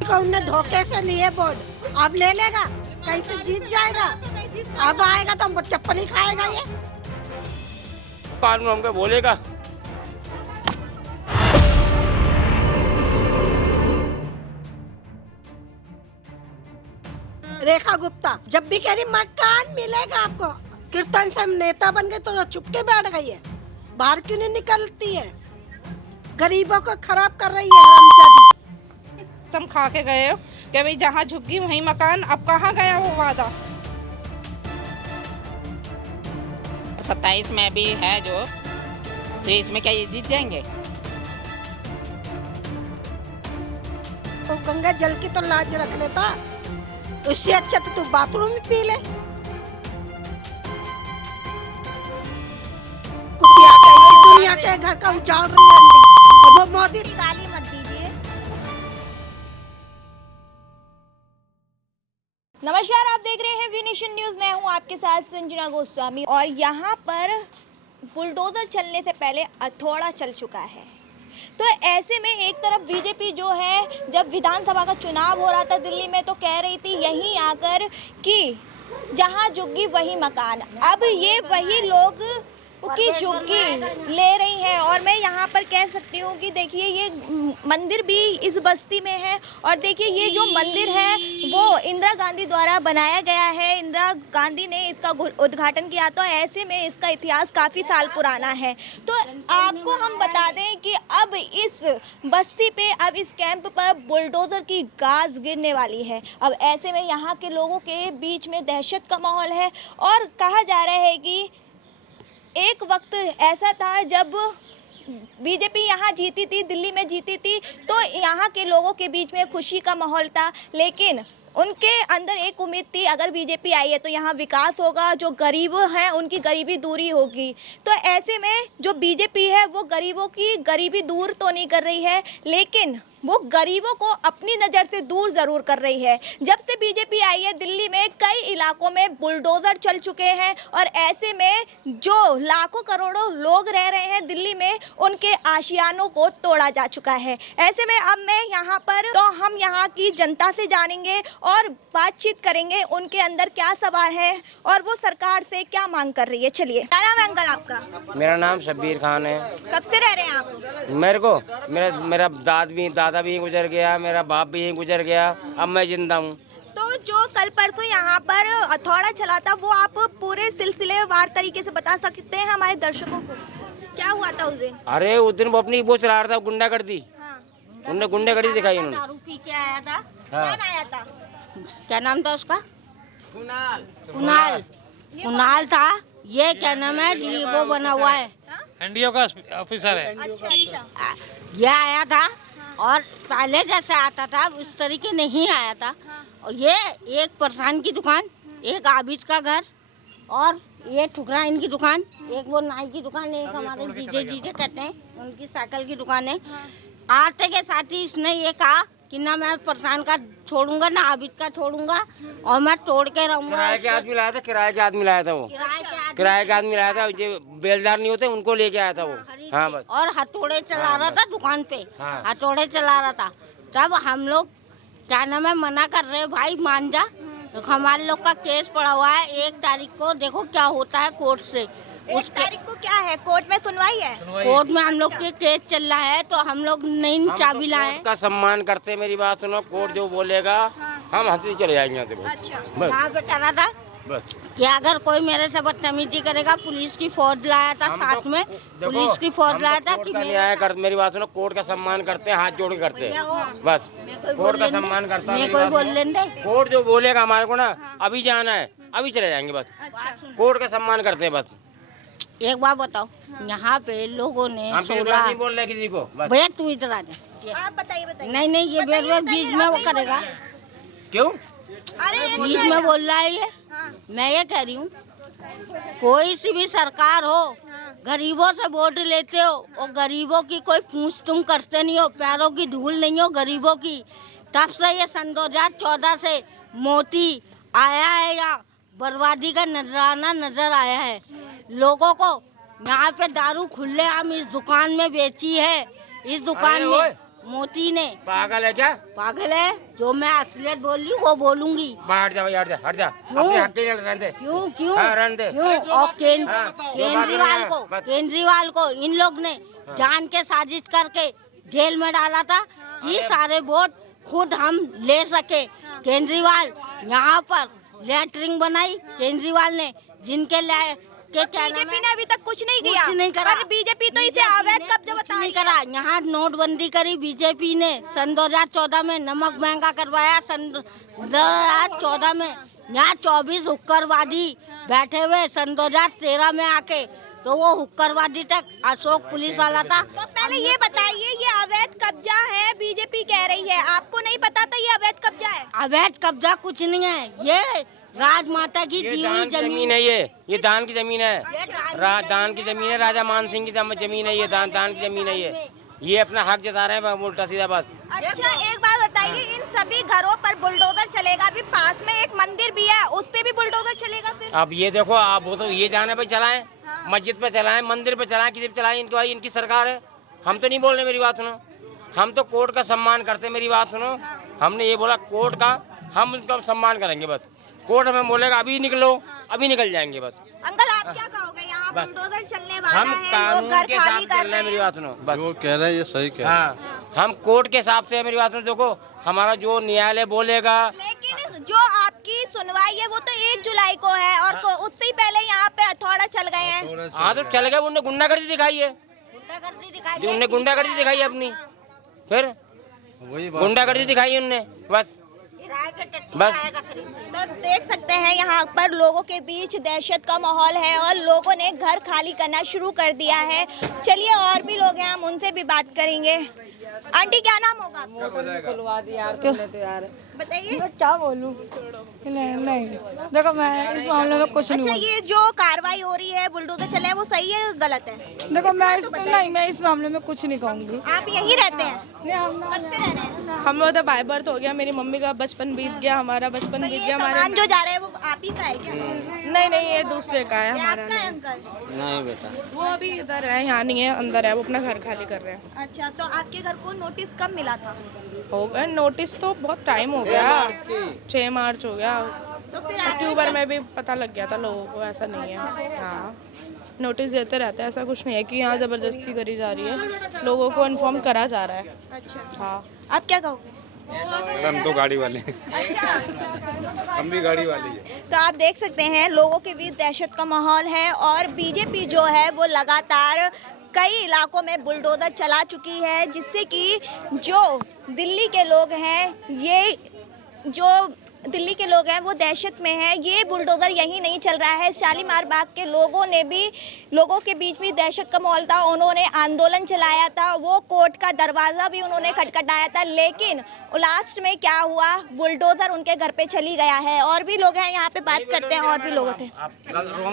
उनने धोखे से लिए वोट, अब ले लेगा, कहीं से जीत जाएगा, अब आएगा तो चप्पल ही खाएगा ये। कानून हमको बोलेगा। रेखा गुप्ता जब भी कह रही मकान मिलेगा आपको, कीर्तन से नेता बन गए तो चुप के बैठ गई है, बाहर क्यों नहीं निकलती है, गरीबों को खराब कर रही है हरामजादी। तुम खा के गए हो कि भाई जहाँ झुग्गी वहीं मकान, अब कहाँ गया वो वादा। 27 में भी है जो, तो इसमें क्या ये जीत जाएंगे? तो गंगा जल की तो लाज रख लेता, उससे अच्छा तो तू बाथरूम में पी ले। कुतिया कहीं दुनिया के घर का उजाड़ रही है अंडी, अब वो मोदी गाली मत दीजिए। नमस्कार, आप देख रहे हैं वी नेशन न्यूज। मैं हूं आपके साथ संजना गोस्वामी और यहां पर बुलडोजर चलने से पहले हथौड़ा चल चुका है। तो ऐसे में एक तरफ बीजेपी जो है, जब विधानसभा का चुनाव हो रहा था दिल्ली में, तो कह रही थी यहीं आकर कि जहां झुग्गी वहीं मकान। अब ये वही लोग की झुग्गी ले रही हैं और मैं यहाँ पर कह सकती हूँ कि देखिए ये मंदिर भी इस बस्ती में है और देखिए ये जो मंदिर है वो इंदिरा गांधी द्वारा बनाया गया है। इंदिरा गांधी ने इसका उद्घाटन किया, तो ऐसे में इसका इतिहास काफ़ी साल पुराना है। तो आपको हम बता दें कि अब इस बस्ती पे, अब इस कैंप पर बुलडोज़र की गाज गिरने वाली है। अब ऐसे में यहाँ के लोगों के बीच में दहशत का माहौल है और कहा जा रहा है कि एक वक्त ऐसा था जब बीजेपी यहाँ जीती थी, दिल्ली में जीती थी, तो यहाँ के लोगों के बीच में खुशी का माहौल था, लेकिन उनके अंदर एक उम्मीद थी अगर बीजेपी आई है तो यहाँ विकास होगा, जो गरीब हैं उनकी गरीबी दूरी होगी। तो ऐसे में जो बीजेपी है वो गरीबों की गरीबी दूर तो नहीं कर रही है, लेकिन वो गरीबों को अपनी नज़र से दूर ज़रूर कर रही है। जब से बीजेपी आई है दिल्ली में कई इलाकों में बुलडोज़र चल चुके हैं और ऐसे में जो लाखों करोड़ों लोग रह रहे हैं दिल्ली में, उनके आशियानों को तोड़ा जा चुका है। ऐसे में अब मैं यहाँ पर, तो हम यहाँ की जनता से जानेंगे और बातचीत करेंगे उनके अंदर क्या सवाल है और वो सरकार से क्या मांग कर रही है। चलिए, क्या नाम है अंकल आपका? मेरा नाम शब्बीर खान है। कब से रह रहे हैं आप? मेरे को मेरा दादा भी गुजर गया, मेरा बाप भी यहीं गुजर गया, अब मैं जिंदा हूँ। तो जो कल परसों यहाँ पर हथौड़ा चला था वो आप पूरे सिलसिलेवार तरीके से बता सकते हैं हमारे दर्शकों को, क्या हुआ था उस दिन? अरे उस दिन वो अपनी वो चला रहा था, गुंडागर्दी। हाँ। उन्होंने गुंडागर्दी दिखाई उन्होंने। दारू पी के आया था। हाँ। कौन आया था? क्या नाम था उसका? कुणाल था। ये क्या नाम है, वो बना हुआ है, एनडीओ का ऑफिसर है। अच्छा। ये आया था और पहले जैसे आता था उस तरीके नहीं आया था। और ये एक परसान की दुकान, एक आबिद का घर और ये ठुकराइन की दुकान, एक वो नाई की दुकान, एक हमारे जीजे कहते हैं उनकी साइकिल की दुकान है। आते के साथ ही इसने ये कहा कि ना मैं परसान का छोड़ूंगा ना आबिद का छोड़ूंगा और मैं तोड़ के रहूंगा। किराए के आदमी लाया था, किराए के आदमी लाया था वो, किराए के आदमी लाया था, जो बेलदार नहीं होते उनको लेके आया था वो। हाँ बस। और हथौड़े चला रहा था दुकान पे, हाँ। हथौड़े चला रहा था। तब हम लोग क्या नाम है मना कर रहे भाई मान जा, तो हमारे लोग का केस पड़ा हुआ है 1 तारीख को, देखो क्या होता है कोर्ट से। 1 तारीख को क्या है, कोर्ट में सुनवाई है? कोर्ट में हम लोग के केस चल रहा है, तो हम लोग नई चाबी लाए। कोर्ट का सम्मान करते, मेरी बात सुनो, कोर्ट जो बोलेगा हम हंसी चले जाएंगे यहाँ से। अच्छा। बस यहाँ पे करा था बस कि अगर कोई मेरे से बदतमीजी करेगा, पुलिस की फौज लाया था साथ में, पुलिस की फौज लाया था कि मेरी बात सुनो, कोर्ट का सम्मान करते हैं, हाथ जोड़ के करते हैं बस। कोर्ट का सम्मान करता है, कोई बोल लेंगे। कोर्ट जो बोलेगा हमारे को ना, अभी जाना है अभी चले जाएंगे बस। कोर्ट का सम्मान करते हैं बस। एक बात बताओ, यहाँ पे लोगों ने हम 16 नहीं बोल रहे किसी को। भैया तू इधर आ जा। आप बताइए। नहीं ये बेर बीच में वो करेगा क्यों? अरे बीच में बोल रहा है ये। मैं ये कह रही हूँ, कोई सी भी सरकार हो, गरीबों से वोट लेते हो और गरीबों की कोई पूछ तुम करते नहीं हो, पैरों की धूल नहीं हो गरीबों की। तब से ये सन 2014 से मोदी आया है, यहाँ बर्बादी का नजराना नजर आया है। लोगों को यहाँ पे दारू खुले आम इस दुकान में बेची है, इस दुकान में मोदी ने। पागल है क्या? पागल है, जो मैं असलियत बोल रही हूँ वो बोलूंगी। हट जा भाई, हट जा, हट जा। क्यों? अपने हक के लिए रहने दे। क्यों क्यों हाँ, रहने दे। क्यों? और हाँ, केजरीवाल को इन लोग ने जान के साजिश करके जेल में डाला था कि सारे वोट खुद हम ले सके। केजरीवाल यहाँ पर लेटरिंग बनाई केजरीवाल ने, जिनके के क्या नाम बीजेपी है? ने अभी तक कुछ नहीं किया। कुछ नहीं करा। पर बीजेपी तो इसे अवैध कब्जा कुछ बता नहीं रही है। करा। यहाँ नोटबंदी करी बीजेपी ने सन 2014 में, नमक महंगा करवाया सन 2014 में। यहाँ 24 हुक्करवादी बैठे हुए सन 2013 में आके, तो वो हुक्करवादी तक अशोक पुलिस वाला था। तो पहले ये बताइए, ये अवैध कब्जा है बीजेपी कह रही है, आपको नहीं पता था ये अवैध कब्जा है? अवैध कब्जा कुछ नहीं है, ये राजमाता की ये दी दान हुई की जमीन जमीन है, ये दान की जमीन है। दान की जमीन है, राजा मान सिंह की जमीन है, ये दान की जमीन है। ये अपना हक जता रहे हैं उल्टा सीधा बात। अच्छा, एक बात बताइए, इन सभी घरों पर बुलडोजर चलेगा? अभी पास में एक मंदिर भी है, उस पे भी बुलडोजर चलेगा फिर? अब ये देखो, आप वो तो ये जाने पे चलाएं, मस्जिद पे चलाएं, मंदिर पे चलाएं, किसी पे चलाएं, इनको भाई इनकी सरकार है। हम तो नहीं बोल रहे, मेरी बात सुनो। हम तो कोर्ट का सम्मान करते हैं, मेरी बात सुनो। हमने ये बोला कोर्ट का, हम उनका सम्मान करेंगे बस। कोर्ट हमें बोलेगा अभी निकलो, अभी निकल जाएंगे बस। अंकल, आप क्या कहोगे? यहाँ बस। बुलडोजर चलने वाला हम है, लोग कानून घर के खाली साथ कर चल रहे रहे हैं, मेरी हैं। बात सुनो बस। जो कह रहे हैं ये सही कह रहे हैं। हाँ, हम कोर्ट के हिसाब से, मेरी बात सुनो, देखो हमारा जो न्यायालय बोलेगा। लेकिन जो आपकी सुनवाई है वो तो 1 जुलाई को है, और उससे ही पहले यहाँ पे हथौड़ा चल गए हैं। हाँ तो चल गए, उन्हें गुंडागर्दी दिखाई है, उन्हें गुंडागर्दी दिखाई है अपनी, फिर वही बात गुंडागर्दी दिखाई है उनने बस। बस तो देख सकते हैं यहाँ पर लोगों के बीच दहशत का माहौल है और लोगों ने घर खाली करना शुरू कर दिया है। चलिए, और भी लोग हैं, हम उनसे भी बात करेंगे। आंटी, क्या नाम होगा आपका? खुलवा दी यार, तुमने तो यार। बताइए। मैं क्या बोलूं? नहीं देखो, मैं इस मामले में कुछ नहीं अच्छा, बोलूं। ये जो कार्रवाई हो रही है, बुलडोजर चले हैं, वो सही है गलत है? देखो, मैं इस मामले में कुछ नहीं कहूंगी। आप यहीं रहते हैं? कब से रह रहे हैं? हम लोग तो बाय बर्थ हो गया, मेरी मम्मी का बचपन बीत गया, हमारा बचपन तो बीत ये गया। सामान जो जा रहा है वो आप ही का है क्या? नहीं, ये दूसरे का है, ये हमारा आपका है नहीं। अंकल? नहीं बेटा, वो अभी इधर है, यहाँ नहीं है, अंदर है, वो अपना घर खाली कर रहे हैं। अच्छा, तो आपके घर को नोटिस कब मिला था? हो गया नोटिस तो बहुत टाइम हो गया, 6 मार्च हो गया। तो फिर अक्टूबर में भी पता लग गया था लोगों को, ऐसा नहीं है। हाँ, नोटिस देते रहते हैं, ऐसा कुछ नहीं है कि यहाँ ज़बरदस्ती करी जा रही है, लोगों को इन्फॉर्म करा जा रहा है। अच्छा, हाँ, आप क्या कहोगे? हम तो गाड़ी वाले, अच्छा, हम भी गाड़ी वाले हैं। तो आप देख सकते हैं लोगों के बीच दहशत का माहौल है और बीजेपी जो है वो लगातार कई इलाकों में बुलडोजर चला चुकी है, जिससे कि जो दिल्ली के लोग हैं, ये जो दिल्ली के लोग हैं वो दहशत में है। ये बुलडोजर यहीं नहीं चल रहा है, शालीमार बाग के लोगों ने भी, लोगों के बीच भी दहशत का माहौल था, उन्होंने आंदोलन चलाया था, वो कोर्ट का दरवाज़ा भी उन्होंने खटखटाया था, लेकिन लास्ट में क्या हुआ, बुलडोजर उनके घर पे चली गया है। और भी लोग हैं यहाँ पे, बात करते हैं और भी लोगों से।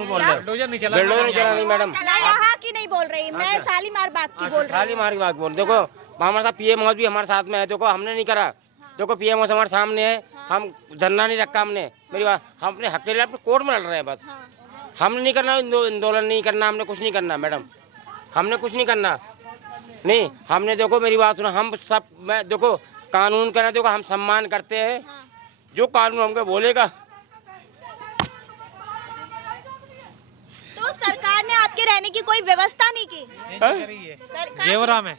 बुलडोजर नहीं चला, बिल्डोजर नहीं चला नहीं मैडम, मैं यहाँ की नहीं बोल रही, मैं शालीमार बाग की बोल रही खाली मारी बात बोल। देखो हमारे साथ पीएम हाउस भी हमारे साथ में है, देखो हमने नहीं करा, देखो पीएम हाउस हमारे सामने है, हम धरना नहीं रखा हमने, मेरी बात, हम अपने हक के लिए अपने कोर्ट में लड़ रहे हैं बस। हमने नहीं करना, आंदोलन नहीं करना, हमने कुछ नहीं करना मैडम, हमने कुछ नहीं करना। नहीं, हमने देखो मेरी बात सुनो, हम सब, मैं देखो कानून का ना, देखो हम सम्मान करते हैं, जो कानून हमको बोलेगा। तो सरकार ने आपके रहने की कोई व्यवस्था नहीं की? सरकार- गेवरा में,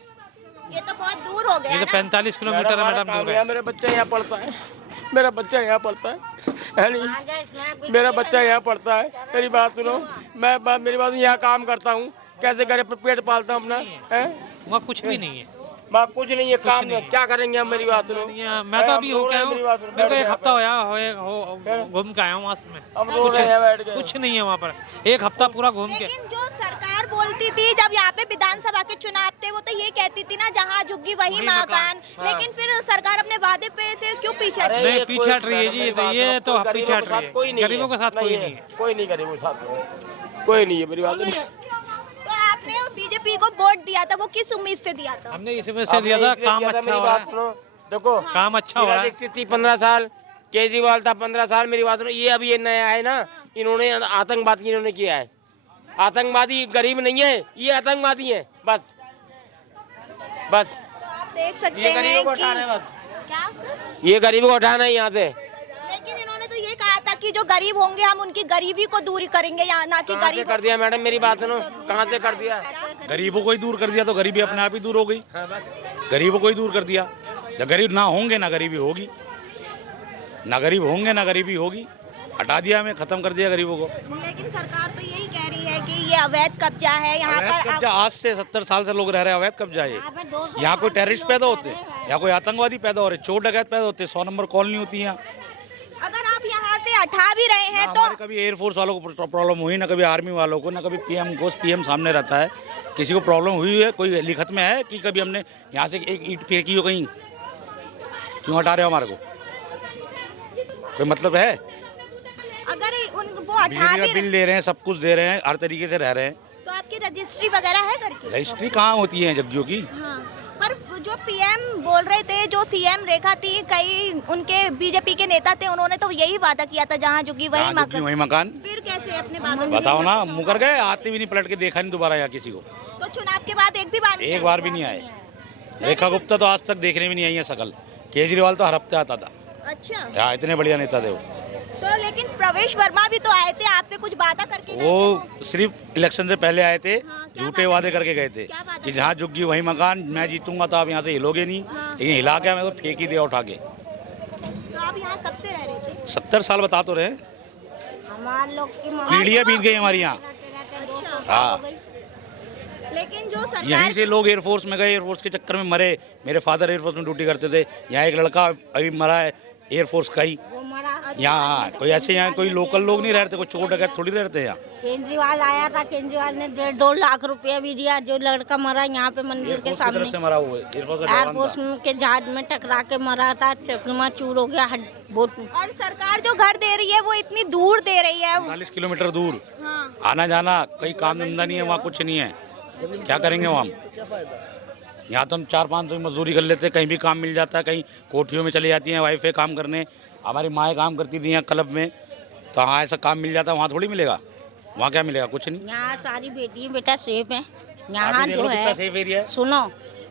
ये तो बहुत दूर हो गया ये तो ना? 45 किलोमीटर है मैडम दूर है। मेरा बच्चा यहाँ पढ़ता है, मेरा बच्चा यहाँ पढ़ता है नहीं, मेरा बच्चा यहाँ पढ़ता है, मेरी बात सुनो, मेरी बात यहाँ काम करता हूँ, कैसे घर पे पेट पालता हूँ अपना, है वहाँ कुछ भी नहीं है। वहाँ कुछ नहीं है, काम क्या करेंगे हम, मेरी बात सुनो। मैं तो अभी हो गया हूँ, मेरे को 1 हफ्ता घूम के आया हूँ वहाँ में, हम रो रहे हैं बैठ के। कुछ नहीं है वहाँ पर, 1 हफ्ता पूरा घूम के। लेकिन जो सरकार बोलती थी जब यहाँ पे विधानसभा के चुनाव थे, वो तो ये कहती थी ना, जहाँ झुग्गी वही मकान। लेकिन फिर सरकार अपने वादे पे से क्यों पीछे हटी? नहीं, पीछे हट रही है जी, ये तो पीछे हट रही है, कोई नहीं, गरीबों के साथ कोई नहीं है, कोई नहीं गरीबों के साथ, कोई नहीं है, मेरी बात सुनो। तो आपने बीजेपी को वोट दिया था, वो किस उम्मीद से दिया था? हमने इसमें से दिया था, काम अच्छा मेरी हो रहा बात है, सुनो, देखो काम अच्छा हो रहा है। 15 साल केजरीवाल था, 15 साल, मेरी बात सुनो, ये अभी ये नया है ना, इन्होंने आतंकवाद की इन्होंने किया है, आतंकवादी गरीब नहीं है, ये आतंकवादी है बस। आप देख सकते ये हैं गरीबों को कि हटाना है बस, क्या, ये गरीबों को हटाना है यहाँ से। लेकिन इन्होंने तो ये कहा था कि जो गरीब होंगे हम उनकी गरीबी को दूर करेंगे, या ना कि कहाँ से गरीब कर दिया मैडम, मेरी बात सुनो, कहाँ से कर दिया? गरीबों को ही दूर कर दिया तो गरीबी अपने आप ही दूर हो गई। गरीबों को ही दूर कर दिया। जब गरीब ना होंगे ना गरीबी होगी, ना गरीब होंगे ना गरीबी होगी। हटा दिया, हमें खत्म कर दिया गरीबों को। लेकिन सरकार तो यही कह रही है कि ये अवैध कब्जा है यहाँ अवैध पर। कब्जा आज से 70 साल से लोग रह रहे हैं, अवैध कब्जा है। यहाँ कोई टेररिस्ट पैदा होते, यहाँ कोई आतंकवादी पैदा हो रहे, चोर डकैत पैदा होते, 100 नंबर कॉलोनी होती है यहाँ। अगर आप यहाँ से हटा भी रहे हैं तो हमारे कभी एयरफोर्स वालों को प्रॉब्लम हुई, ना कभी आर्मी वालों को, ना कभी पीएम को, पीएम सामने रहता है। किसी को प्रॉब्लम हुई है, कोई लिखत में है कि कभी हमने यहाँ से एक ईंट फेंकी हो कहीं? क्यों हटा रहे हो हमारे को? कोई मतलब है? अगर उन वो हटा बिजली भी का बिल दे रहे हैं, सब कुछ दे रहे हैं, हर तरीके से रह रहे हैं। तो आपकी रजिस्ट्री वगैरह है घर की? रजिस्ट्री कहाँ होती है जग्गियों की? हाँ, पर जो पीएम बोल रहे थे, जो सीएम रेखा थी, कई उनके बीजेपी के नेता थे, उन्होंने तो यही वादा किया था जहाँ झुकी वही जहाँ झुकी मकान। वही मकान। फिर कैसे अपने वादों बताओ ना, मुकर गए, आते भी नहीं, पलट के देखा नहीं दोबारा यहाँ किसी को। तो चुनाव के बाद एक भी बार नहीं एक बार भी नहीं आए। रेखा गुप्ता तो आज तक देखने भी नहीं आई है शकल। केजरीवाल तो हर हफ्ते आता था। अच्छा, यहाँ इतने बढ़िया नेता थे वो। तो लेकिन प्रवेश वर्मा भी तो आए थे, आपसे कुछ वादा करके गए थे वो सिर्फ इलेक्शन से पहले आए थे, क्या झूठे वादे करके गए थे क्या वादा कि जहाँ झुग्गी वही मकान, मैं जीतूंगा तो आप यहाँ से हिलोगे नहीं। लेकिन हिला के हमें तो फेंक ही दिया उठा के। तो आप यहाँ कब से रह रहे थे? 70 साल बता तो रहे, हमारे लोग की पीढ़ियाँ बीत गई हमारी यहाँ। अच्छा, हाँ, लेकिन जो यहीं सरकार से लोग एयरफोर्स में गए, एयरफोर्स के चक्कर में मरे। मेरे फादर एयरफोर्स में ड्यूटी करते थे। यहाँ एक लड़का अभी मरा है एयरफोर्स का ही। यहाँ कोई ऐसे, यहाँ कोई लोकल लोग नहीं रहते, कोई चोर डकैत थोड़ी रहते यहाँ। केजरीवाल आया था, केजरीवाल ने 1.5 लाख रुपया भी दिया। जो लड़का मरा यहाँ पे मंदिर के एयरफोर्स की सामने, तरफ से मरा हुआ है, एयरफोर्स का जवान एयरफोर्स था। के जहाज में टकरा के मरा था, चकमा चूर हो गया बहुत। और सरकार जो घर दे रही है वो इतनी दूर दे रही है। 40 किलोमीटर दूर, हाँ, आना जाना, कहीं काम धंधा नहीं है वहाँ, कुछ नहीं है। क्या करेंगे वहाँ हम? यहाँ तो हम 4-5 सौ मजदूरी कर लेते हैं, कहीं भी काम मिल जाता है। कहीं कोठियों में चली जाती हैं वाइफे काम करने। हमारी माएँ काम करती थी यहाँ क्लब में, तो हाँ ऐसा काम मिल जाता है, वहाँ थोड़ी मिलेगा। वहाँ क्या मिलेगा? कुछ नहीं। यहाँ सारी बेटियां बेटा सेफ हैं। यहाँ आप ही देख जो लो कितना है, सेफ एरिया है। सुनो,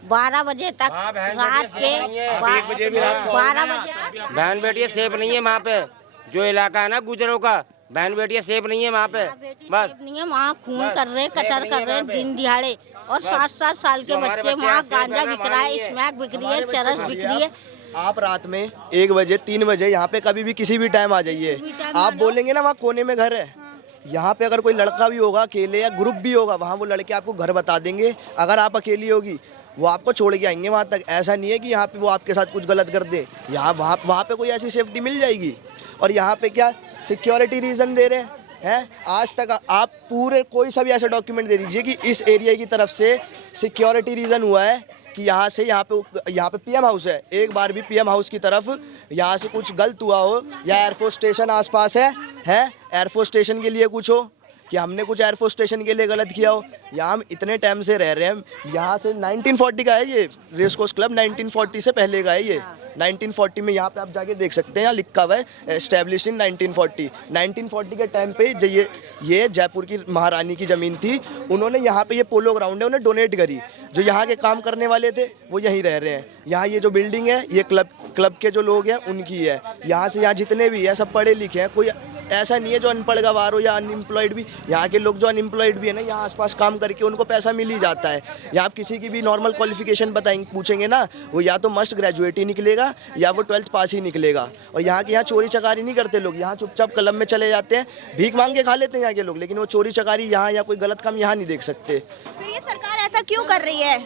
12 बजे तक हाँ, बहन रात बेटियां के सेफ नहीं है। 1 बजे भी रात को 12 बजे तक बहन बेटियाँ सेफ नहीं है वहाँ पे। जो इलाका है ना गुजरों का, बहन बेटियाँ सेफ नहीं है वहाँ पे। बस सेफ नहीं है। वहाँ खून कर रहे हैं, कतर कर रहे हैं दिन दिहाड़े। और 7-7 साल के बच्चे वहाँ गांजा बिक रहा है, स्मैक बिक रही है, चरस बिक रही है। आप रात में 1 बजे 3 बजे यहाँ पे कभी भी किसी भी टाइम आ जाइए। आप बोलेंगे ना वहाँ कोने में घर है, यहाँ पे अगर कोई लड़का भी होगा अकेले या ग्रुप भी होगा, वहाँ वो लड़के आपको घर बता देंगे। अगर आप अकेली होगी वो आपको छोड़ के आएंगे वहाँ तक। ऐसा नहीं है कि यहाँ पे वो आपके साथ कुछ गलत कर दे। यहाँ वहाँ पे कोई ऐसी सेफ्टी मिल जाएगी। और यहाँ पे क्या सिक्योरिटी रीज़न दे रहे हैं? आज तक आप पूरे कोई सा भी ऐसा डॉक्यूमेंट दे दीजिए कि इस एरिया की तरफ से सिक्योरिटी रीज़न हुआ है कि यहाँ से यहाँ पे पीएम हाउस है। एक बार भी पीएम हाउस की तरफ यहाँ से कुछ गलत हुआ हो, या एयरफोर्स स्टेशन आसपास है एयरफोर्स स्टेशन के लिए कुछ हो, कि हमने कुछ एयरफोर्स स्टेशन के लिए गलत किया हो। यहाँ हम इतने टाइम से रह रहे हैं। यहाँ से 1940 का है ये रेस कोर्स क्लब, 1940 से पहले का है ये। 1940 में यहाँ पे आप जाके देख सकते हैं, यहाँ लिखा हुआ है एस्टेब्लिश इन 1940। 1940 के टाइम पे ये जयपुर की महारानी की ज़मीन थी। उन्होंने यहाँ पे ये पोलो ग्राउंड है उन्हें डोनेट करी। जो यहाँ के काम करने वाले थे वो यहीं रह रहे हैं। यहाँ ये जो बिल्डिंग है ये क्लब के जो लोग हैं उनकी है। यहाँ से यहाँ जितने भी है सब पढ़े लिखे हैं। कोई ऐसा नहीं है जो अनपढ़ गवार हो या अनएम्प्लॉयड भी। यहाँ के लोग जो अनएम्प्लॉयड भी है ना, यहाँ आसपास काम करके उनको पैसा मिल ही जाता है। या आप किसी की भी नॉर्मल क्वालिफिकेशन पूछेंगे ना, वो या तो मस्ट ग्रेजुएट ही निकलेगा या वो 12th पास ही निकलेगा। और यहाँ के यहाँ चोरी चकारी नहीं करते लोग, यहाँ चुपचाप क्लब में चले जाते हैं, भीख मांग के खा लेते हैं यहाँ के लोग। लेकिन वो चोरी चकारी यहाँ या कोई गलत काम यहाँ नहीं देख सकते। फिर ये सरकार ऐसा क्यों कर रही है?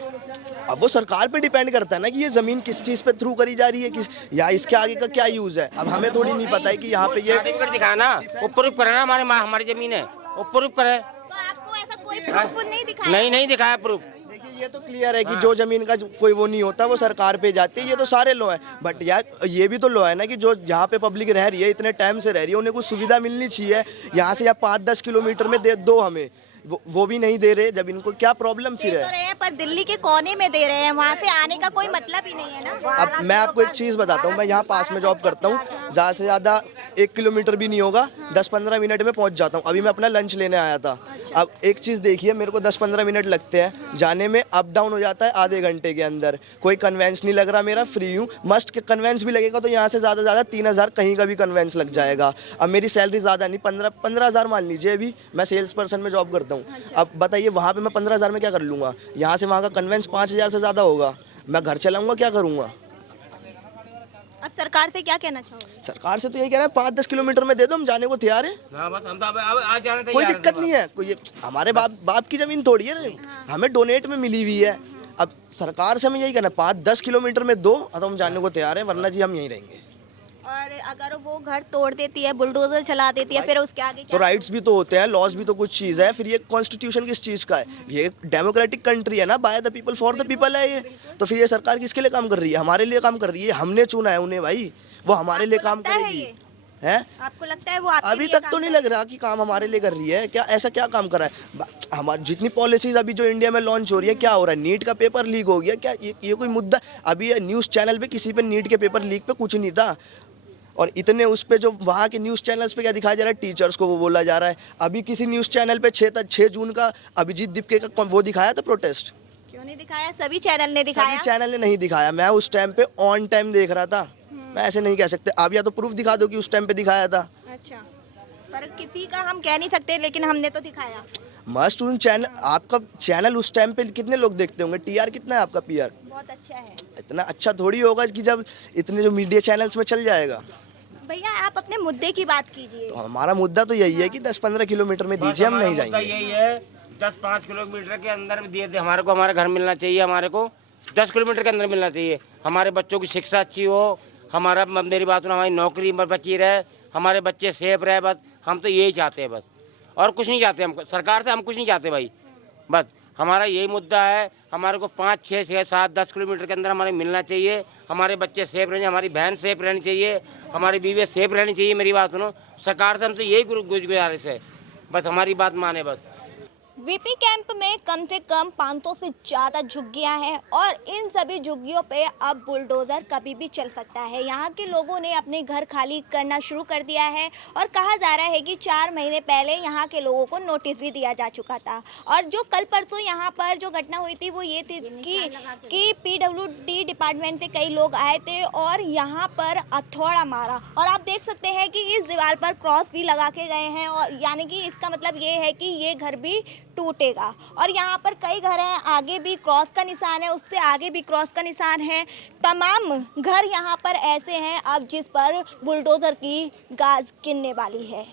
अब वो सरकार पे डिपेंड करता है ना कि ये ज़मीन किस चीज़ पे थ्रू करी जा रही है, किस या इसके आगे का क्या यूज़ है। अब हमें थोड़ी नहीं पता है कि यहाँ पे ये सर्टिफिकेट दिखाना, ऊपर करना, हमारी जमीन है, ऊपर करे। तो आपको ऐसा कोई प्रूफ नहीं दिखाया? नहीं दिखाया प्रूफ। देखिए ये तो क्लियर है कि जो जमीन का कोई वो नहीं होता वो सरकार पे जाती है। ये तो सारे लॉ है, बट यार ये भी तो लॉ है ना कि जो जहाँ पे पब्लिक रह रही है, इतने टाइम से रह रही है, उन्हें कुछ सुविधा मिलनी चाहिए। यहाँ से या 5-10 किलोमीटर में दे दो हमें, वो भी नहीं दे रहे। जब इनको क्या प्रॉब्लम फिर दे तो है? रहे हैं, पर दिल्ली के कोने में दे रहे हैं, वहाँ से आने का कोई मतलब ही नहीं है ना। अब मैं आपको एक चीज़ बताता हूँ, मैं यहाँ पास में जॉब करता हूँ। ज़्यादा से ज़्यादा 1 किलोमीटर भी नहीं होगा, 10-15 मिनट में पहुंच जाता हूँ। अभी मैं अपना लंच लेने आया था। अब एक चीज़ देखिए, मेरे को 10-15 मिनट लगते हैं जाने में, अप डाउन हो जाता है आधे घंटे के अंदर। कोई कन्वेंस नहीं लग रहा, मेरा फ्री हूँ। मस्ट के कन्वेंस भी लगेगा तो यहाँ से ज़्यादा 3,000 कहीं का भी कन्वेंस लग जाएगा। अब मेरी सैलरी ज़्यादा नहीं, 15,000 मान लीजिए। अभी मैं सेल्स पर्सन में जॉब करता हूँ। अब बताइए वहाँ पर मैं 15,000 में क्या कर लूँगा? यहाँ से वहाँ का कन्वेंस 5,000 से ज़्यादा होगा। मैं घर चलाऊँगा, क्या करूँगा? अब सरकार से क्या कहना चाहोगे? सरकार से तो यही कह रहे हैं 5-10 किलोमीटर में दे दो, हम जाने को तैयार हैं। हाँ बस हम तो अब आज जाने कोई दिक्कत नहीं है। कोई हमारे बाप की जमीन थोड़ी है, हमें डोनेट में मिली हुई है। अब सरकार से हमें यही कहना, 5-10 किलोमीटर में दो तो हम जाने को तैयार हैं, वरना जी हम यहीं रहेंगे। और अगर वो घर तोड़ देती है, बुलडोजर चला देती है, फिर उसके आगे तो क्या? राइट्स भी तो होते हैं, लॉज भी तो कुछ चीज़ है। फिर ये कॉन्स्टिट्यूशन किस चीज़ का है? ये डेमोक्रेटिक कंट्री है ना, by the people for the people है ये। तो फिर ये सरकार किसके लिए काम कर रही है? हमारे लिए काम कर रही है। हमने चुना है उन्हें भाई, वो हमारे लिए काम लगता है करेगी। ये? है आपको लगता है वो आपके अभी लिए तक तो नहीं लग रहा कि काम हमारे लिए कर रही है। क्या ऐसा क्या काम कर रहा है? हमारी जितनी पॉलिसीज अभी जो इंडिया में लॉन्च हो रही है, क्या हो रहा है? नीट का पेपर लीक हो गया, क्या ये कोई मुद्दा? अभी न्यूज़ चैनल पे किसी पे नीट के पेपर लीक पे कुछ नहीं था, और इतने उस पे जो वहाँ के न्यूज़ चैनल्स पे क्या दिखाया जा रहा है? टीचर्स को वो बोला जा रहा है। अभी किसी न्यूज़ चैनल पे 6 जून का अभिजीत दीपके का वो दिखाया था प्रोटेस्ट? क्यों नहीं दिखाया? सभी चैनल ने दिखाया। सभी चैनल ने नहीं दिखाया। मैं उस टाइम पे ऑन टाइम देख रहा था। मैं ऐसे नहीं कह सकते। आप या तो प्रूफ दिखा दो कि उस टाइम पे दिखाया था। अच्छा, पर किसी का हम कह नहीं सकते, लेकिन हमने तो दिखाया। मस्ट उन चैनल, आपका चैनल उस टाइम पे कितने लोग देखते होंगे? टीआर कितना है आपका? पीआर बहुत अच्छा है। इतना अच्छा थोड़ी होगा कि जब इतने जो मीडिया चैनल्स में चल जाएगा। भैया आप अपने मुद्दे की बात कीजिए। तो हमारा मुद्दा तो यही है कि 10-15 किलोमीटर में दीजिए, हम नहीं जाएंगे। यही है 10-5 किलोमीटर के अंदर में दिए थे हमारे को, हमारा घर मिलना चाहिए। हमारे को 10 किलोमीटर के अंदर मिलना चाहिए। हमारे बच्चों की शिक्षा अच्छी हो, हमारा, मेरी बात सुनो, हमारी नौकरी बची रहे, हमारे बच्चे सेफ रहे। बस हम तो यही चाहते हैं, बस और कुछ नहीं चाहते। हम सरकार से हम कुछ नहीं चाहते भाई। बस हमारा यही मुद्दा है। हमारे को 5, 6, 7, 10 किलोमीटर के अंदर हमारे मिलना चाहिए। हमारे बच्चे सेफ रहने, हमारी बहन सेफ रहनी चाहिए, हमारी बीवी सेफ रहनी चाहिए। मेरी बात सुनो, सरकार से हम तो यही गुजारिश है, बस हमारी बात माने। बस वीपी कैंप में कम से कम 500 से ज़्यादा झुग्गियां हैं, और इन सभी झुग्गियों पे अब बुलडोज़र कभी भी चल सकता है। यहाँ के लोगों ने अपने घर खाली करना शुरू कर दिया है, और कहा जा रहा है कि 4 महीने पहले यहाँ के लोगों को नोटिस भी दिया जा चुका था। और जो कल परसों यहाँ पर जो घटना हुई थी वो ये थी कि PWD डिपार्टमेंट से कई लोग आए थे और यहाँ पर हथौड़ा मारा, और आप देख सकते हैं कि इस दीवार पर क्रॉस भी लगा के गए हैं, और यानी कि इसका मतलब ये है कि ये घर भी टूटेगा। और यहाँ पर कई घर हैं, आगे भी क्रॉस का निशान है, उससे आगे भी क्रॉस का निशान है। तमाम घर यहाँ पर ऐसे हैं अब जिस पर बुलडोज़र की गाज गिरने वाली है,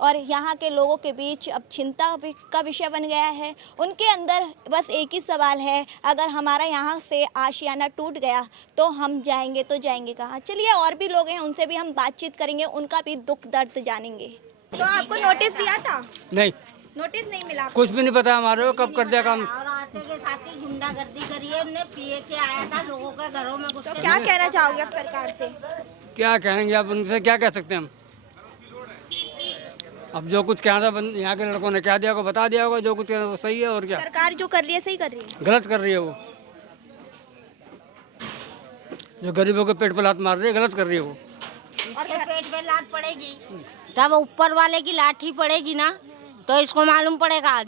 और यहाँ के लोगों के बीच अब चिंता का विषय बन गया है। उनके अंदर बस एक ही सवाल है, अगर हमारा यहाँ से आशियाना टूट गया तो हम जाएंगे तो जाएंगे कहाँ? चलिए और भी लोग हैं, उनसे भी हम बातचीत करेंगे, उनका भी दुख दर्द जानेंगे। तो आपको नोटिस दिया था? नहीं, नोटिस नहीं मिला? कुछ भी नहीं पता हमारे को कब कर दिया काम। और आते के साथ ही गुंडागर्दी करी है, उन्हें पिए के आया था लोगों के घरों में। तो क्या कहना चाहोगे आप सरकार से? क्या कहेंगे आप उनसे, क्या कह सकते हैं हम? अब जो कुछ कहना था यहाँ के लड़कों ने कह दिया, को बता दिया होगा, जो कुछ कहना वो सही है। और क्या सरकार जो कर रही है सही कर रही है? गलत कर रही है वो, जो गरीबों के पेट पर लात मार रही है, गलत कर रही है वो। इसके पेट पे लात पड़ेगी तब ऊपर वाले की लाठी पड़ेगी ना, तो इसको मालूम पड़ेगा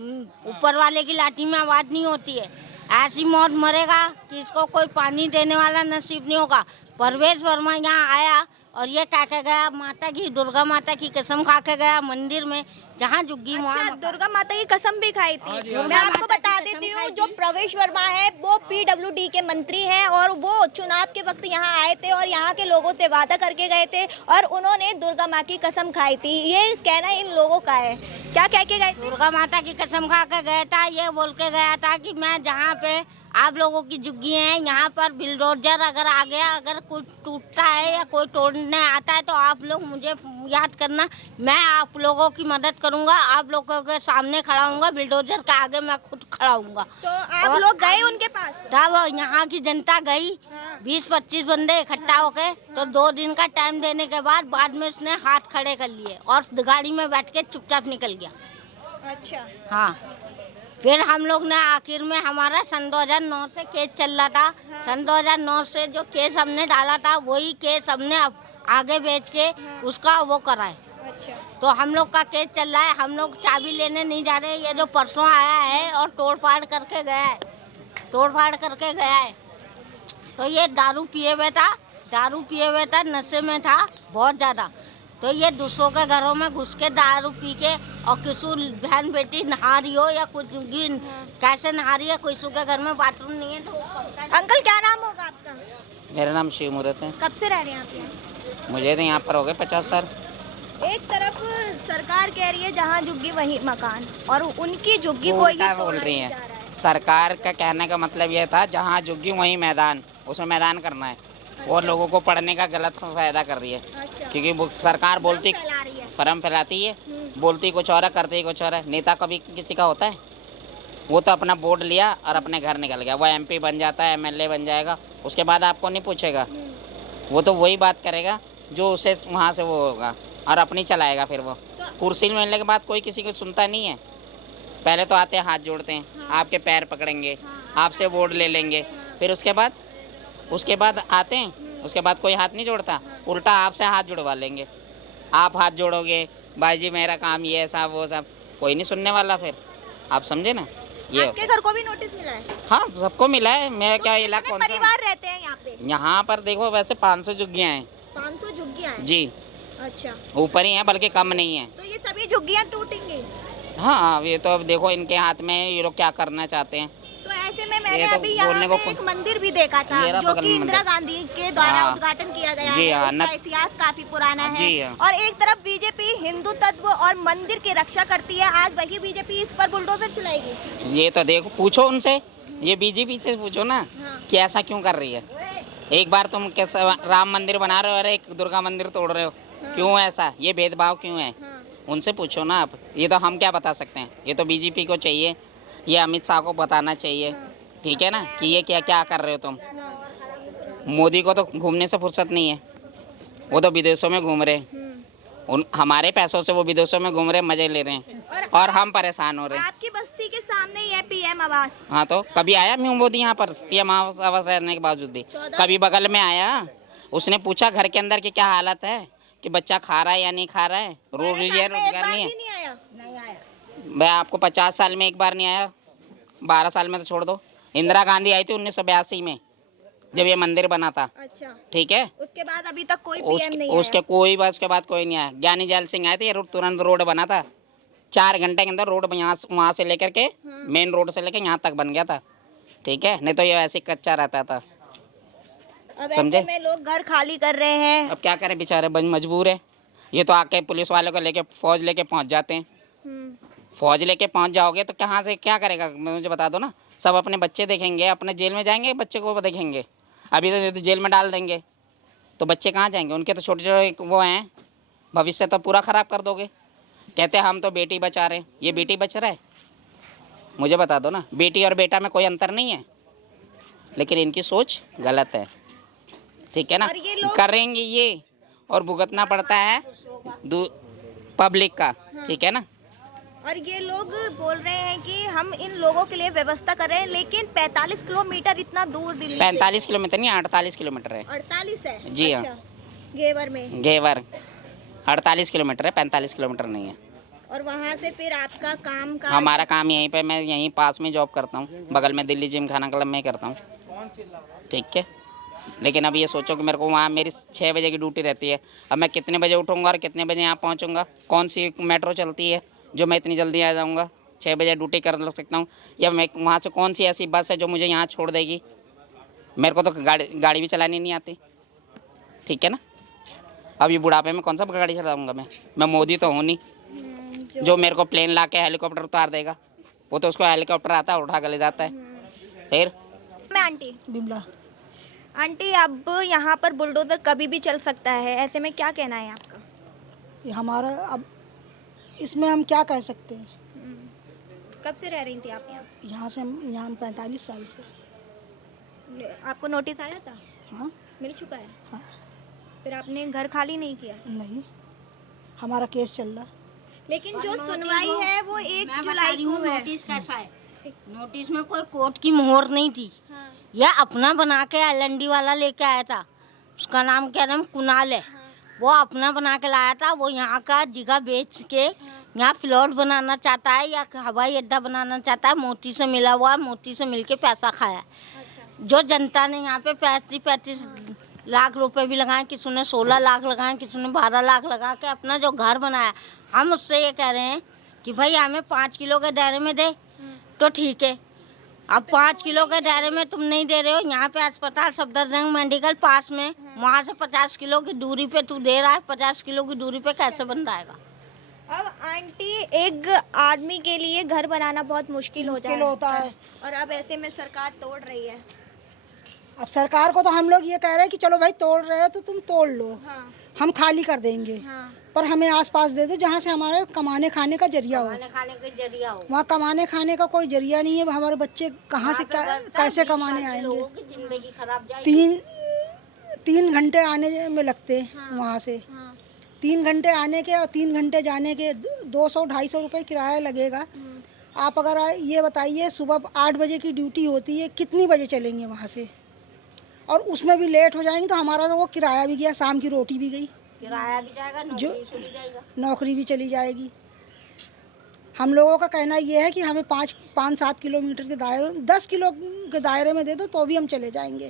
ऊपर वाले की लाठी में आवाज़ नहीं होती है। ऐसी मौत मरेगा कि इसको कोई पानी देने वाला नसीब नहीं होगा। परवेश वर्मा यहाँ आया और ये कह के गया, माता की, दुर्गा माता की कसम खा के गया मंदिर में, जहाँ झुग्गी अच्छा, दुर्गा माता की कसम भी खाई थी। मैं आपको बता देती हूँ, जो प्रवेश वर्मा है वो PWD के मंत्री हैं, और वो चुनाव के वक्त यहाँ आए थे और यहाँ के लोगों से वादा करके गए थे, और उन्होंने दुर्गा माँ की कसम खाई थी। ये कहना इन लोगों का है। क्या कह के गए? दुर्गा माता की कसम खा के गया था, ये बोल के गया था कि मैं जहाँ पे आप लोगों की झुग्गी है, यहाँ पर बुलडोजर अगर आ गया, अगर कुछ टूटता है या कोई तोड़ने आता है तो आप लोग मुझे याद करना, मैं आप लोगों की मदद करूँगा, आप लोगों के सामने खड़ा हूँगा, बुलडोजर के आगे मैं खुद खड़ा हूँगा। तो आप लोग गए उनके पास? तब यहाँ की जनता गई, 20-25 बंदे इकट्ठा होके, तो 2 दिन का टाइम देने के बाद में उसने हाथ खड़े कर लिए और गाड़ी में बैठ के चुपचाप निकल गया। अच्छा, हाँ, फिर हम लोग ने आखिर में, हमारा सन 2009 से केस चल रहा था, सन 2009 से जो केस हमने डाला था वही केस हमने आगे बेच के उसका वो कराए। अच्छा। तो हम लोग का केस चल रहा है, हम लोग चाबी लेने नहीं जा रहे। ये जो परसों आया है और तोड़ फाड़ करके गया है, तो ये दारू पिए हुए था, नशे में था बहुत ज़्यादा। तो ये दूसरों के घरों में घुस के दारू पी के, और किसी बहन बेटी नहा रही हो या कुछ कैसे नहा रही है, किसी के घर में बाथरूम नहीं है, तो वो करता है। अंकल क्या नाम होगा आपका? मेरा नाम शिव मुहूर्त है। कब से रह रहे हैं आप यहाँ? मुझे तो यहाँ पर हो गए 50 साल। एक तरफ सरकार कह रही है जहाँ झुग्गी वहीं मकान, और उनकी झुग्गी को उल्टा बोल रही है। सरकार का कहने का मतलब ये था जहाँ झुग्गी वहीं मैदान, उसमें मैदान करना है। और लोगों को पढ़ने का गलत फायदा कर रही है। अच्छा। क्योंकि सरकार बोलती फैला रही है। फर्म फैलाती है, बोलती कुछ और है, करती कुछ और है। नेता कभी किसी का होता है? वो तो अपना वोट लिया और अपने घर निकल गया। वो MP बन जाता है, MLA बन जाएगा, उसके बाद आपको नहीं पूछेगा। वो तो वही बात करेगा जो उसे वहाँ से वो होगा, और अपनी चलाएगा। फिर वो कुर्सी मिलने के बाद कोई किसी को सुनता नहीं है। पहले तो आते हैं, हाथ जोड़ते हैं, आपके पैर पकड़ेंगे, आपसे वोट ले लेंगे। फिर उसके बाद आते हैं, उसके बाद कोई हाथ नहीं जोड़ता, उल्टा आपसे हाथ जुड़वा लेंगे। आप हाथ जोड़ोगे, भाई जी मेरा काम ये है, सब वो सब, कोई नहीं सुनने वाला। फिर आप समझे ना? ये आपके घर को भी नोटिस मिला है? हाँ, सबको मिला है। मैं क्या इलाका कौन सा? परिवार रहते हैं यहाँ पे? यहाँ पर देखो वैसे 500 झुग्गियाँ हैं 500 झुग्गियाँ हैं? जी, अच्छा। ऊपर ही हैं, बल्कि कम नहीं है। तो ये सभी झुग्गियाँ टूटेंगी? हाँ, ये तो अब देखो इनके हाथ में ये लोग क्या करना चाहते हैं। तो ऐसे में मैंने ये तो अभी यहाँ बोलने पे को एक मंदिर भी देखा था, ये रहा जो बगल कि में इंदिरा मंदिर। गांधी के द्वारा हाँ। उद्घाटन किया गया जी है। हाँ, उसका इतिहास काफी पुराना है। जी हाँ। और एक तरफ बीजेपी हिंदू तत्व और मंदिर की रक्षा करती है, आज वही बीजेपी इस पर बुलडोजर चलाएगी। ये तो देखो, पूछो उनसे, ये BJP से पूछो ना कि ऐसा क्यों कर रही है। एक बार तुम कैसा राम मंदिर बना रहे हो और एक दुर्गा मंदिर तोड़ रहे हो, क्यों ऐसा? ये भेदभाव क्यों है? उनसे पूछो ना आप। ये तो हम क्या बता सकते हैं? ये तो BJP को चाहिए, ये अमित शाह को बताना चाहिए, ठीक है ना, कि ये क्या क्या कर रहे हो तुम। मोदी को तो घूमने से फुर्सत नहीं है, वो तो विदेशों में घूम रहे। उन हमारे पैसों से वो विदेशों में घूम रहे, मजे ले रहे हैं, और हम परेशान हो रहे हैं। आपकी बस्ती के सामने ही है PM आवास। हाँ, तो कभी आया मोदी यहाँ पर? PM आवास रहने के बावजूद भी कभी बगल में आया? उसने पूछा घर के अंदर की क्या हालत है, कि बच्चा खा रहा है या नहीं खा रहा है, रोजगार नहीं है। नहीं आया। मैं आपको 50 साल में एक बार नहीं आया, 12 साल में तो छोड़ दो। इंदिरा गांधी आई थी 1982 में, जब ये मंदिर बना था। अच्छा। ठीक है, उसके बाद अभी तक कोई PM नहीं आया। उसके बाद कोई नहीं आया। ज्ञानी जैल सिंह आए थे, तुरंत रोड बना था, 4 घंटे के अंदर रोड वहाँ से लेकर के मेन रोड से लेकर यहाँ तक बन गया था। ठीक है, नहीं तो ये ऐसे कच्चा रहता था। अब समझे? ऐसे में लोग घर खाली कर रहे हैं। अब क्या करें, बेचारे मजबूर है। ये तो आके पुलिस वालों को लेके, फौज लेके पहुँच जाते हैं। फौज लेके पहुँच जाओगे तो कहाँ से क्या करेगा, मुझे बता दो ना। सब अपने बच्चे देखेंगे, अपने जेल में जाएंगे, बच्चे को देखेंगे। अभी तो जेल में डाल देंगे तो बच्चे कहाँ जाएंगे? उनके तो छोटे छोटे वो हैं, भविष्य तो पूरा ख़राब कर दोगे। कहते हैं हम तो बेटी बचा रहे हैं, ये बेटी बच रहा है? मुझे बता दो ना, बेटी और बेटा में कोई अंतर नहीं है, लेकिन इनकी सोच गलत है। ठीक है ना, करेंगे ये और भुगतना पड़ता है पब्लिक का। ठीक है ना, और ये लोग बोल रहे हैं कि हम इन लोगों के लिए व्यवस्था कर रहे हैं, लेकिन 45 किलोमीटर इतना दूर दिल्ली 45 किलोमीटर नहीं, 48 किलोमीटर है। 48 है? जी हाँ। अच्छा। घेवर में? घेवर 48 किलोमीटर है, 45 किलोमीटर नहीं है। और वहाँ से फिर आपका काम का? हमारा काम यहीं पे, मैं यहीं पास में जॉब करता हूँ, बगल में दिल्ली जिम खाना क्लब में करता हूँ। ठीक है, लेकिन अब ये सोचो कि मेरे को वहाँ मेरी 6 बजे की ड्यूटी रहती है। अब मैं कितने बजे उठूँगा और कितने बजे यहाँ पहुँचूँगा? कौन सी मेट्रो चलती है जो मैं इतनी जल्दी आ जाऊँगा? 6 बजे ड्यूटी कर सकता हूँ, या मैं वहाँ से कौन सी ऐसी बस है जो मुझे यहाँ छोड़ देगी? मेरे को तो गाड़ी भी चलानी नहीं आती। ठीक है ना, अब ये बुढ़ापे में कौन सा गाड़ी चलाऊँगा मैं मोदी तो हूँ नहीं जो मेरे को प्लेन ला के हेलीकॉप्टर उतार देगा। वो तो उसको हेलीकॉप्टर आता है, उठा कर ले जाता है। फिर मैं आंटी बिमला। आंटी, अब यहाँ पर बुलडोजर कभी भी चल सकता है, ऐसे में क्या कहना है आपका? ये हमारा, अब इसमें हम क्या कह सकते हैं? कब से रह रही थी आप यहाँ? यहाँ से हम 45 साल से। आपको नोटिस आया था? हाँ। मिल चुका है? हाँ। फिर आपने घर खाली नहीं किया? नहीं, हमारा केस चल रहा। लेकिन जो सुनवाई है वो 1 जुलाई को है। नोटिस कैसा है? नोटिस में कोई कोर्ट की मोहर नहीं थी। यह अपना बना के LND वाला लेके आया था, उसका नाम क्या नाम कुणाल है। वो अपना बना के लाया था, वो यहाँ का जगह बेच के यहाँ प्लॉट बनाना चाहता है या हवाई अड्डा बनाना चाहता है। मोदी से मिला हुआ, मोदी से मिलके पैसा खाया। जो जनता ने यहाँ पे 35 लाख रुपए भी लगाए, किसी ने 16 लाख लगाए, किसी ने 12 लाख लगा के अपना जो घर बनाया। हम उससे ये कह रहे हैं कि भाई हमें 5 किलो के दायरे में दे तो ठीक है। अब 5 किलो के दायरे में तुम नहीं दे रहे हो। यहाँ पे अस्पताल सफदरजंग मेडिकल पास में, वहाँ से 50 किलो की दूरी पे तू दे रहा है। 50 किलो की दूरी पे कैसे बन जाएगा? अब आंटी, एक आदमी के लिए घर बनाना बहुत मुश्किल होता है और अब ऐसे में सरकार तोड़ रही है। अब सरकार को तो हम लोग ये कह रहे हैं कि चलो भाई तोड़ रहे हो तो तुम तोड़ लो, हम खाली कर देंगे, पर हमें आसपास दे दो जहाँ से हमारे कमाने खाने का जरिया हो। खाने का जरिया हो। वहाँ कमाने खाने का कोई जरिया नहीं है। हमारे बच्चे कहाँ से कैसे कमाने आएंगे? जिंदगी खराब जाएगी। 3 घंटे आने में लगते वहाँ से, 3 घंटे आने के और 3 घंटे जाने के 200-250 रुपये किराया लगेगा। आप अगर ये बताइए, सुबह 8 बजे की ड्यूटी होती है, कितनी बजे चलेंगे वहाँ से? और उसमें भी लेट हो जाएंगे तो हमारा तो वो किराया भी गया, शाम की रोटी भी गई, किराया भी जाएगा, नौकरी भी चली जाएगी। हम लोगों का कहना ये है कि हमें 5-7 किलोमीटर के दायरे, 10 किलो के दायरे में दे दो तो भी हम चले जाएंगे।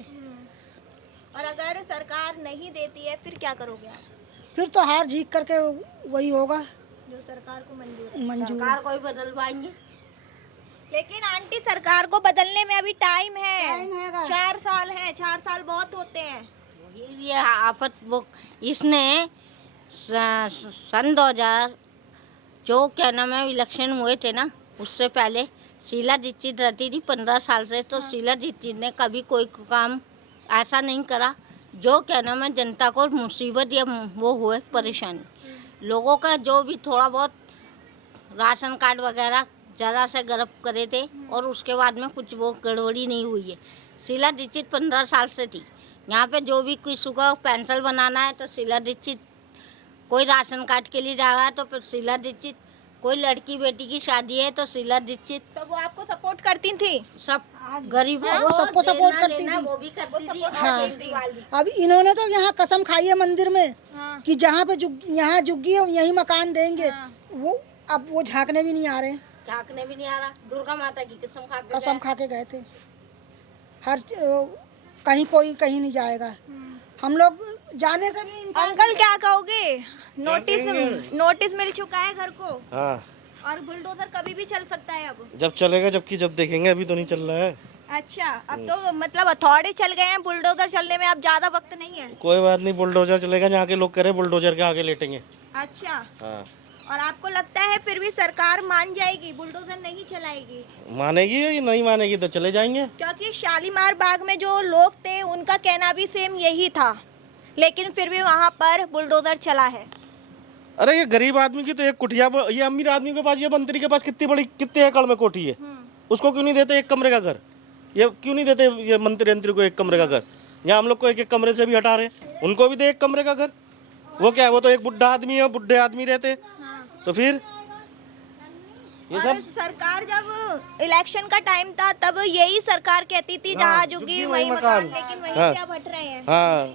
और अगर सरकार नहीं देती है फिर क्या करोगे आप? फिर तो हार जीत करके वही होगा जो सरकार को मंजूर। सरकार को ही बदल पाएंगे। लेकिन आंटी, सरकार को बदलने में अभी टाइम है, 4 साल है। 4 साल बहुत होते हैं। ये आफत वो इसने सन 2000 जो क्या नाम है इलेक्शन हुए थे ना, उससे पहले शीला दीक्षित रहती थी 15 साल से। तो शीला दीक्षित ने कभी कोई काम ऐसा नहीं करा जो क्या नाम है जनता को मुसीबत या वो हुए परेशानी। लोगों का जो भी थोड़ा बहुत राशन कार्ड वगैरह ज़रा से गरब करे थे और उसके बाद में कुछ वो गड़बड़ी नहीं हुई है। शीला दीक्षित 15 साल से थी यहाँ पे। जो भी किसी को पेंशन बनाना है तो शीला दीक्षित, कोई राशन कार्ड के लिए जा रहा है तो फिर शीला दीक्षित, कोई लड़की बेटी की शादी है तो शीला दीक्षित। तो वो आपको सपोर्ट करती थी? सब गरीबों वो सबको सपोर्ट करती थी। वो भी करती थी। हाँ, अब इन्होंने तो यहाँ कसम खाई है मंदिर में कि जहाँ पे यहाँ झुग्गी है यही मकान देंगे। वो अब वो झांकने भी नहीं आ रहे। झांकने भी नहीं आ रहा। दुर्गा माता की कसम खा के गए थे। हर कहीं कोई कहीं नहीं जाएगा। हम लोग जाने से भी अंकल क्या कहोगे? नोटिस मिल चुका है घर को। हाँ, और बुलडोजर कभी भी चल सकता है अब? जब चलेगा, जब देखेंगे, अभी तो नहीं चल रहा है। अच्छा, अब तो मतलब हथौड़े चल गए हैं, बुलडोजर चलने में अब ज्यादा वक्त नहीं है। कोई बात नहीं, बुलडोजर चलेगा जहाँ के लोग करे, बुलडोजर के आगे लेटेंगे। अच्छा, हाँ। और आपको लगता है फिर भी सरकार मान जाएगी, बुलडोजर नहीं चलाएगी? मानेगी या नहीं मानेगी तो चले जाएंगे। क्योंकि शालीमार बाग में जो लोग थे उनका कहना भी सेम यही था, लेकिन फिर भी वहाँ पर बुलडोजर चला है। अरे ये गरीब आदमी की तो एक कुटिया, ये अमीर आदमी के पास, ये मंत्री के पास कितने एकड़ में कोठी है, उसको क्यों नहीं देते 1 कमरे का घर? ये क्यों नहीं देते ये मंत्री को 1 कमरे का घर? यहाँ हम लोग को 1-1 कमरे से भी हटा रहे, उनको भी दे 1 कमरे का घर। वो क्या है, वो तो एक बुढ़ा आदमी है, बुढ़े आदमी रहते, तो फिर ये सब। सरकार जब इलेक्शन का टाइम था तब यही सरकार कहती थी जहाँ झुग्गी वही मकान, लेकिन वही क्या भट रहे हैं। हाँ,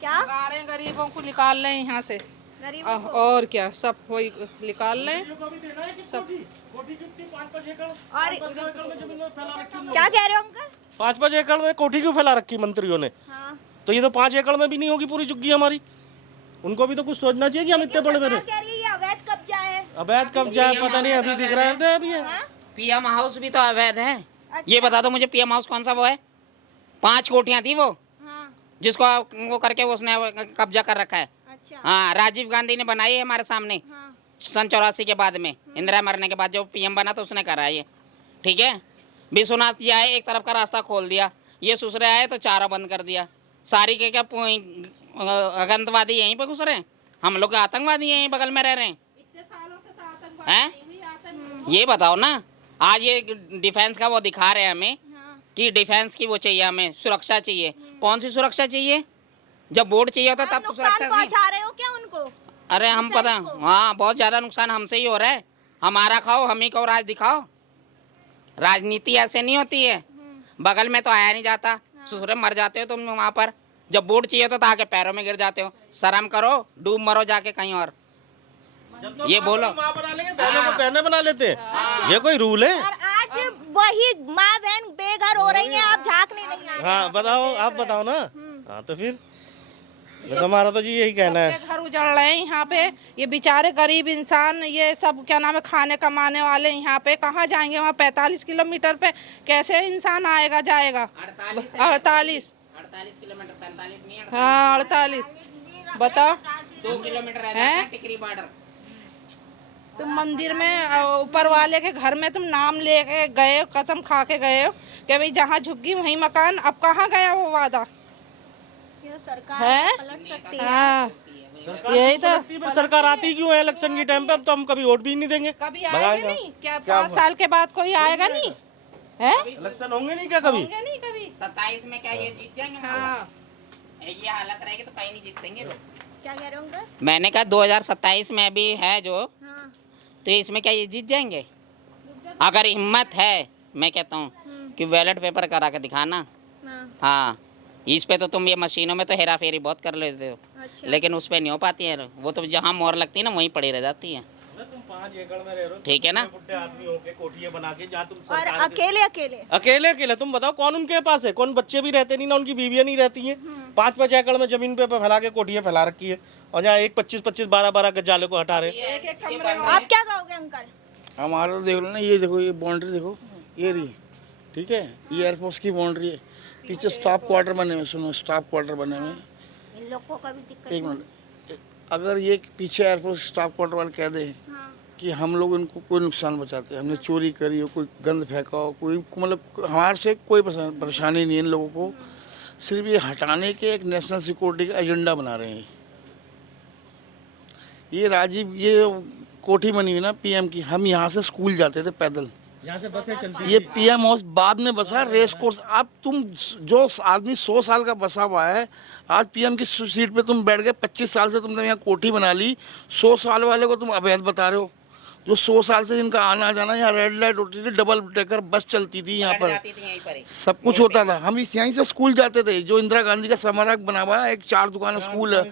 क्या गरीबों को निकाल लें यहाँ से, और क्या सब वही निकाल लें सब। और क्या कह रहे हो अंकल? 5-5 एकड़ में कोठी क्यों फैला रखी मंत्रियों ने? हाँ। तो ये तो 5 एकड़ में भी नहीं होगी पूरी झुग्गी हमारी। उनको भी तो कुछ सोचना चाहिए कि हम इतने बड़े बड़े। कह रही है ये अवैध कब्जा है। अवैध कब्जा है, पता नहीं, अभी दिख रहा है अभी। पीएम हाउस भी तो अवैध है। ये बता दो मुझे, पीएम हाउस कौन सा वो है? 5 कोठियां थी वो, जिसको वो करके उसने कब्जा कर रखा है। अच्छा। हाँ, राजीव गांधी ने बनाई है हमारे सामने सन 84 के बाद में, इंदिरा मरने के बाद जब पीएम बना तो उसने करा ये। ठीक है, विश्वनाथ जी आए, एक तरफ का रास्ता खोल दिया, ये सुसरे आए तो चारा बंद कर दिया। सारी के क्या आतंकवादी यहीं पे घुस रहे हैं, हम लोग आतंकवादी यहीं बगल में रह रहे हैं। इतने सालों से तो आतंकवादी हैं? ये बताओ ना, आज ये डिफेंस का वो दिखा रहे हैं हमें कि डिफेंस की वो चाहिए, हमें सुरक्षा चाहिए। कौन सी सुरक्षा चाहिए? जब वोट चाहिए होता तब तो सुरक्षा पहुंचा रहे हो क्या उनको? अरे हम पता, हाँ बहुत ज्यादा नुकसान हमसे ही हो रहा है। हमारा खाओ, हम ही को राज दिखाओ। राजनीति ऐसे नहीं होती है, बगल में तो आया नहीं जाता, ससुरे मर जाते हो तुम वहाँ पर, जब वोट चाहिए तो आके पैरों में गिर जाते हो। शर्म करो, डूब मरो जाके कहीं और। ये बोलो, माँ बना लेंगे, बहनों को बहनें बना लेते हैं, ये कोई रूल है? और आज वही माँ बहन बेघर हो रही हैं, आप झांकने नहीं आए। हाँ बताओ, आप बताओ ना। हाँ तो फिर बस हमारा तो जी यही कहना है। घर उजड़ रहे हैं यहाँ पे, ये बेचारे गरीब इंसान, ये सब क्या नाम है खाने कमाने वाले यहाँ पे कहाँ जाएंगे? वहाँ 45 किलोमीटर पे कैसे इंसान आएगा जाएगा? 48 किलोमीटर, 45 नहीं, हाँ 48 बताओ। 2 किलोमीटर है? रहता है टिकरी बॉर्डर। तुम मंदिर में ऊपर वाले के घर में तुम नाम लेके गए, कसम खा के गए हो कि भाई जहाँ झुग्गी वहीं मकान। अब कहाँ गया वो वादा? सरकार है? पलट सकती है। हाँ यही तो। पर सरकार आती क्यों है इलेक्शन के टाइम पे? अब तो हम कभी वोट भी नहीं देंगे। कभी आएगा नहीं क्या? 5 साल के बाद कोई आएगा नहीं है? इलेक्शन होंगे नहीं क्या कभी? होंगे नहीं कभी। 27 में क्या ये जीत जाएंगे? हाँ ये हालत रहेगी तो कहीं नहीं जीतेंगे लोग। क्या कह रहे होंगे? मैंने कहा 2027 में भी है जो, हाँ। तो इसमें क्या ये जीत जाएंगे? अगर हिम्मत है, मैं कहता हूँ कि बैलेट पेपर करा के दिखाना। हाँ, इस पे तो तुम ये मशीनों में तो हेरा फेरी बहुत कर लेते हो, अच्छा। लेकिन उस पे नहीं हो पाती है। वो तो जहाँ मोहर लगती है ना वहीं पड़ी रह जाती है। तुम 5 एकड़ में रह रहे हो, ठीक है ना? बुढ़े आदमी होके कोठियां बना के, जहाँ तुम और सरकार अकेले अकेले अकेले अकेले तुम बताओ कौन उनके पास है? कौन बच्चे भी रहते नहीं ना, उनकी बीवियां नहीं रहती हैं। 5-5 एकड़ में जमीन पे फैला के कोठियां फैला रखी है, और जहाँ एक 25-25 12-12 गजाले को हटा रहे। आप क्या कहोगे अंकल? हमारा तो देख लो ना, ये देखो, ये बाउंड्री देखो, ये रही, ठीक है, ये एयरफोर्स की बाउंड्री है। पीछे स्टाफ क्वार्टर बने हुए, सुनो, स्टाफ क्वार्टर बने हुए। इन लोग को कभी दिक्कत एक मिनट, अगर ये पीछे एयरफोर्स स्टाफ क्वार्टर वाले कह दे कि हम लोग इनको कोई नुकसान बचाते हैं, हमने चोरी करी हो, कोई गंद फेंका हो, कोई मतलब हमारे से कोई परेशानी नहीं है इन लोगों को, सिर्फ ये हटाने के एक नेशनल सिक्योरिटी का एजेंडा बना रहे हैं। ये राजीव, ये कोठी बनी हुई ना पीएम की, हम यहाँ से स्कूल जाते थे पैदल, यहाँ से बसें चलती। ये पीएम हाउस बाद में बसा, रेस कोर्स। अब तुम जो आदमी 100 साल का बसा हुआ है, आज पीएम की सीट पे तुम बैठ गए, 25 साल से तुमने यहाँ कोठी बना ली, 100 साल वाले को तुम अवैध बता रहे हो। जो 100 साल से जिनका आना जाना, यहाँ रेड लाइट होती थी, डबल डेकर बस चलती थी यहाँ पर, सब कुछ होता था। हम इस यहीं से स्कूल जाते थे, जो इंदिरा गांधी का स्मारक बना हुआ है, एक 4 दुकान स्कूल है,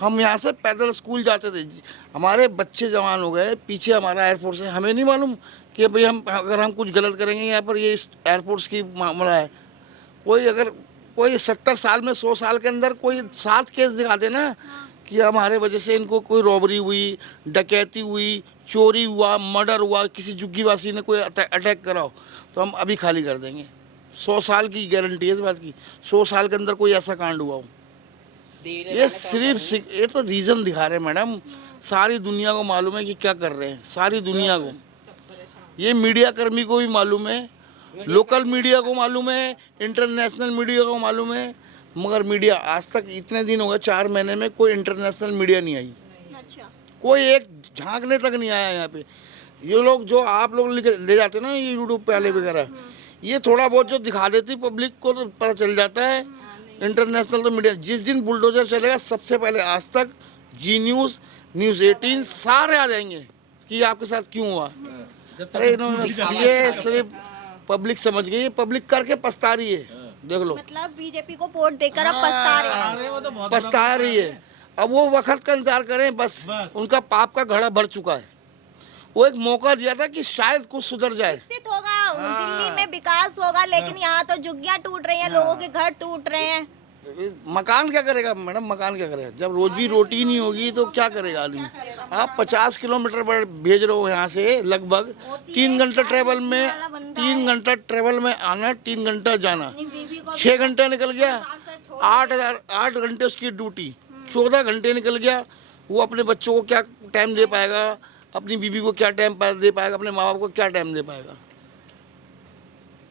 हम यहाँ से पैदल स्कूल जाते थे। हमारे बच्चे जवान हो गए, पीछे हमारा एयरफोर्स है, हमें नहीं मालूम कि भाई हम अगर हम कुछ गलत करेंगे यहाँ पर, ये एयरफोर्स की मामला है। कोई अगर कोई 70 साल में 100 साल के अंदर कोई 7 केस दिखा देना कि हमारे वजह से इनको कोई रॉबरी हुई, डकैती हुई, चोरी हुआ, मर्डर हुआ, किसी झुग्गीवासी ने कोई अटैक कराओ, तो हम अभी खाली कर देंगे। 100 साल की गारंटी है इस बात की, 100 साल के अंदर कोई ऐसा कांड हुआ हो। ये सिर्फ ये तो रीज़न दिखा रहे हैं मैडम, सारी दुनिया को मालूम है कि क्या कर रहे हैं, सारी दुनिया को। ये मीडिया कर्मी को भी मालूम है, लोकल मीडिया को मालूम है, इंटरनेशनल मीडिया को मालूम है, मगर मीडिया आज तक इतने दिन हो गए, 4 महीने में कोई इंटरनेशनल मीडिया नहीं आई। अच्छा। कोई एक झांकने तक नहीं आया यहाँ पे। ये लोग जो आप लोग ले जाते हैं ना ये यूट्यूब पे वाले वगैरह, ये थोड़ा बहुत जो दिखा देती पब्लिक को तो पता चल जाता है। इंटरनेशनल तो मीडिया, जिस दिन बुलडोजर चलेगा सबसे पहले आज तक, जी न्यूज़, न्यूज़ 18 सारे आ जाएंगे कि आपके साथ क्यों हुआ। अरे इन्होंने ये सिर्फ पब्लिक समझ गई, पब्लिक करके पछता रही है, देख लो। मतलब बीजेपी को वोट देकर अब पछता रहे हैं। पछता रही है। अब वो वक्त का इंतजार करें, बस उनका पाप का घड़ा भर चुका है। वो एक मौका दिया था कि शायद कुछ सुधर जाए, विकसित होगा, दिल्ली में विकास होगा, लेकिन यहाँ तो झुग्गियाँ टूट रही हैं, लोगों के घर टूट रहे हैं। मकान क्या करेगा मैडम, मकान क्या करेगा? जब रोजी रोटी नहीं होगी तो क्या करेगा आदमी? आप 50 किलोमीटर पर भेज रहे हो यहाँ से, लगभग 3 घंटा ट्रेवल में, 3 घंटा ट्रेवल में आना, 3 घंटा जाना, 6 घंटा निकल गया। 8 घंटे उसकी ड्यूटी, 14 घंटे निकल गया। वो अपने बच्चों को क्या टाइम दे पाएगा, अपनी बीवी को क्या टाइम दे पाएगा, अपने माँ बाप को क्या टाइम दे पाएगा?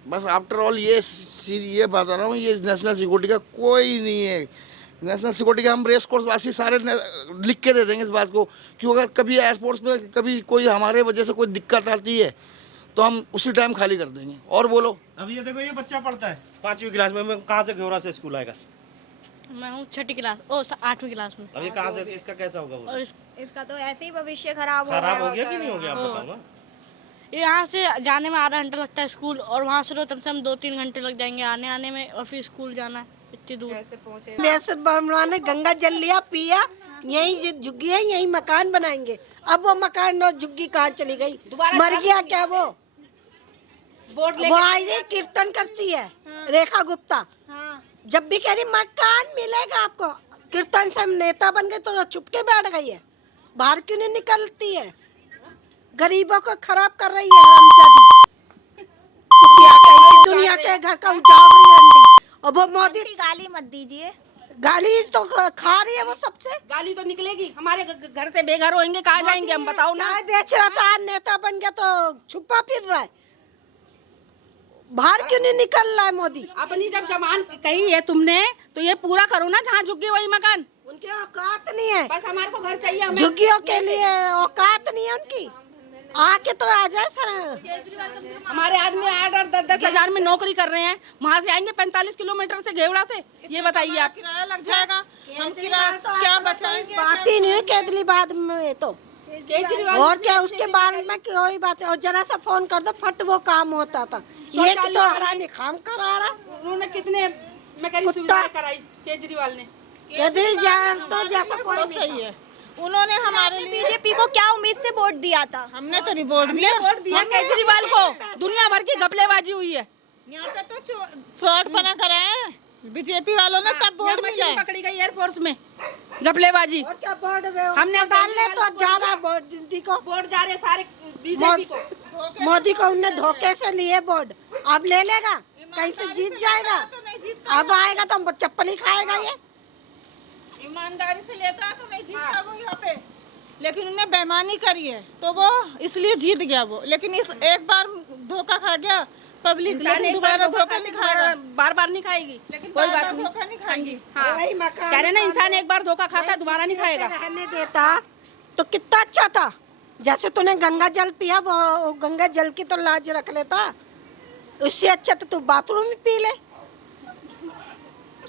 बस आफ्टर ऑल ये बता रहा हूँ, ये नेशनल सिक्योरिटी का कोई नहीं है। नेशनल सिक्योरिटी का हम रेस कोर्स वासी सारे लिख के दे देंगे इस बात को, क्यों अगर कभी एयरफोर्स में कभी कोई हमारे वजह से कोई दिक्कत आती है तो हम उसी टाइम खाली कर देंगे। और बोलो, अब ये देखो, ये बच्चा पढ़ता है 5वीं क्लास में, मैं कहाँ से घेरा से स्कूल आएगा? मैं हूँ 6ठी क्लास, ओ 8वीं क्लास में। अब ये कहाँ से, इसका कैसा होगा? और इसका तो ऐसे ही भविष्य खराब हो खराब हो गया कि नहीं हो गया, आप बताओ ना। यहाँ से जाने में आधा घंटा लगता है स्कूल, और वहाँ से लो तब से हम 2-3 घंटे लग जाएंगे आने में, और फिर स्कूल जाना है। इतनी दूर कैसे पहुँचे? वैसे बर्मा ने गंगा जल लिया, पिया, यही झुग्गी है, यही मकान बनाएंगे। अब वो मकान और झुग्गी कहाँ चली गई? मर गया क्या वो? वो आई है, कीर्तन करती है, रेखा गुप्ता। जब भी कह रही मकान मिलेगा आपको, कीर्तन से नेता बन गई तो छुप के बैठ गई है। बाहर क्यों नहीं निकलती है? गरीबों को खराब कर रही है हरामजादी, कुतिया कहीं की, दुनिया के घर का उजाड़ रही है अंडी। और वो मोदी, गाली मत दीजिए। गाली तो खा रही है वो सबसे। गाली तो निकलेगी, हमारे घर से बेघर होंगे, कहाँ जाएंगे हम, बताओ ना। चाय बेच रहा था, नेता बन गया तो छुपा फिर रहा है। बाहर क्यों नहीं निकल रहा है मोदी? अपनी जब जमान कही है तुमने तो ये पूरा करो ना, जहाँ झुग्गी वही मकान। उनकी औकात नहीं है, बस हमारे को घर चाहिए, हमें। झुग्गियों के लिए औकात नहीं है उनकी। आके तो आ जाए सर। हमारे आदमी 8-10 हजार में नौकरी कर रहे हैं, वहाँ से आएंगे 45 किलोमीटर से घेवड़ा से। ये बताइए आप, किराया लग जाएगा, हम किराया क्या बचाएंगे? बात ही नहीं है केजरीवाल में तो। और क्या उसके बारे में कोई बात है? और जरा सा फोन कर दो फट वो काम होता था। ये तो हरामी काम करा रहा। उन्होंने कितने मैं कह रही सुविधाएं कराई केजरीवाल ने। केजरीवाल तो जैसा कोई सही है, उन्होंने हमारे लिए। बीजेपी को क्या उम्मीद से वोट दिया था? हमने तो नहीं वोट दिया केजरीवाल को। दुनिया भर की घपलेबाजी हुई है यहाँ पे, तो फ्रॉड बना करा है बीजेपी वालों ने, तब वोट मिला। पकड़ी गई एयरफोर्स में घपलेबाजी। और क्या बोर्ड हमने डाल ले तो जा रहा मोदी को, वोट जा रहे सारे बीजेपी को। मोदी को उनने धोखे से लिए वोट, अब ले लेगा, कहीं से जीत जाएगा। अब आएगा तो हम चप्पल ही खाएगा। ये ईमानदारी से लेता है तो नहीं जीतता वो यहाँ पे, लेकिन उन्होंने बेईमानी करी है तो वो इसलिए जीत गया वो। लेकिन इस एक बार धोखा खा गया पब्लिक, लेकिन दोबारा धोखा नहीं खाएगा, बार बार नहीं खाएगी। कोई बात नहीं, धोखा नहीं खाएंगी। हाँ, कह रहे ना, इंसान एक बार धोखा खाता है दोबारा नहीं खाएगा। रहने देता तो कितना अच्छा था। जैसे तूने गंगा जल पिया, वो गंगा जल की तो लाज रख लेता। उससे अच्छा तो तू बाथरूम में पी ले।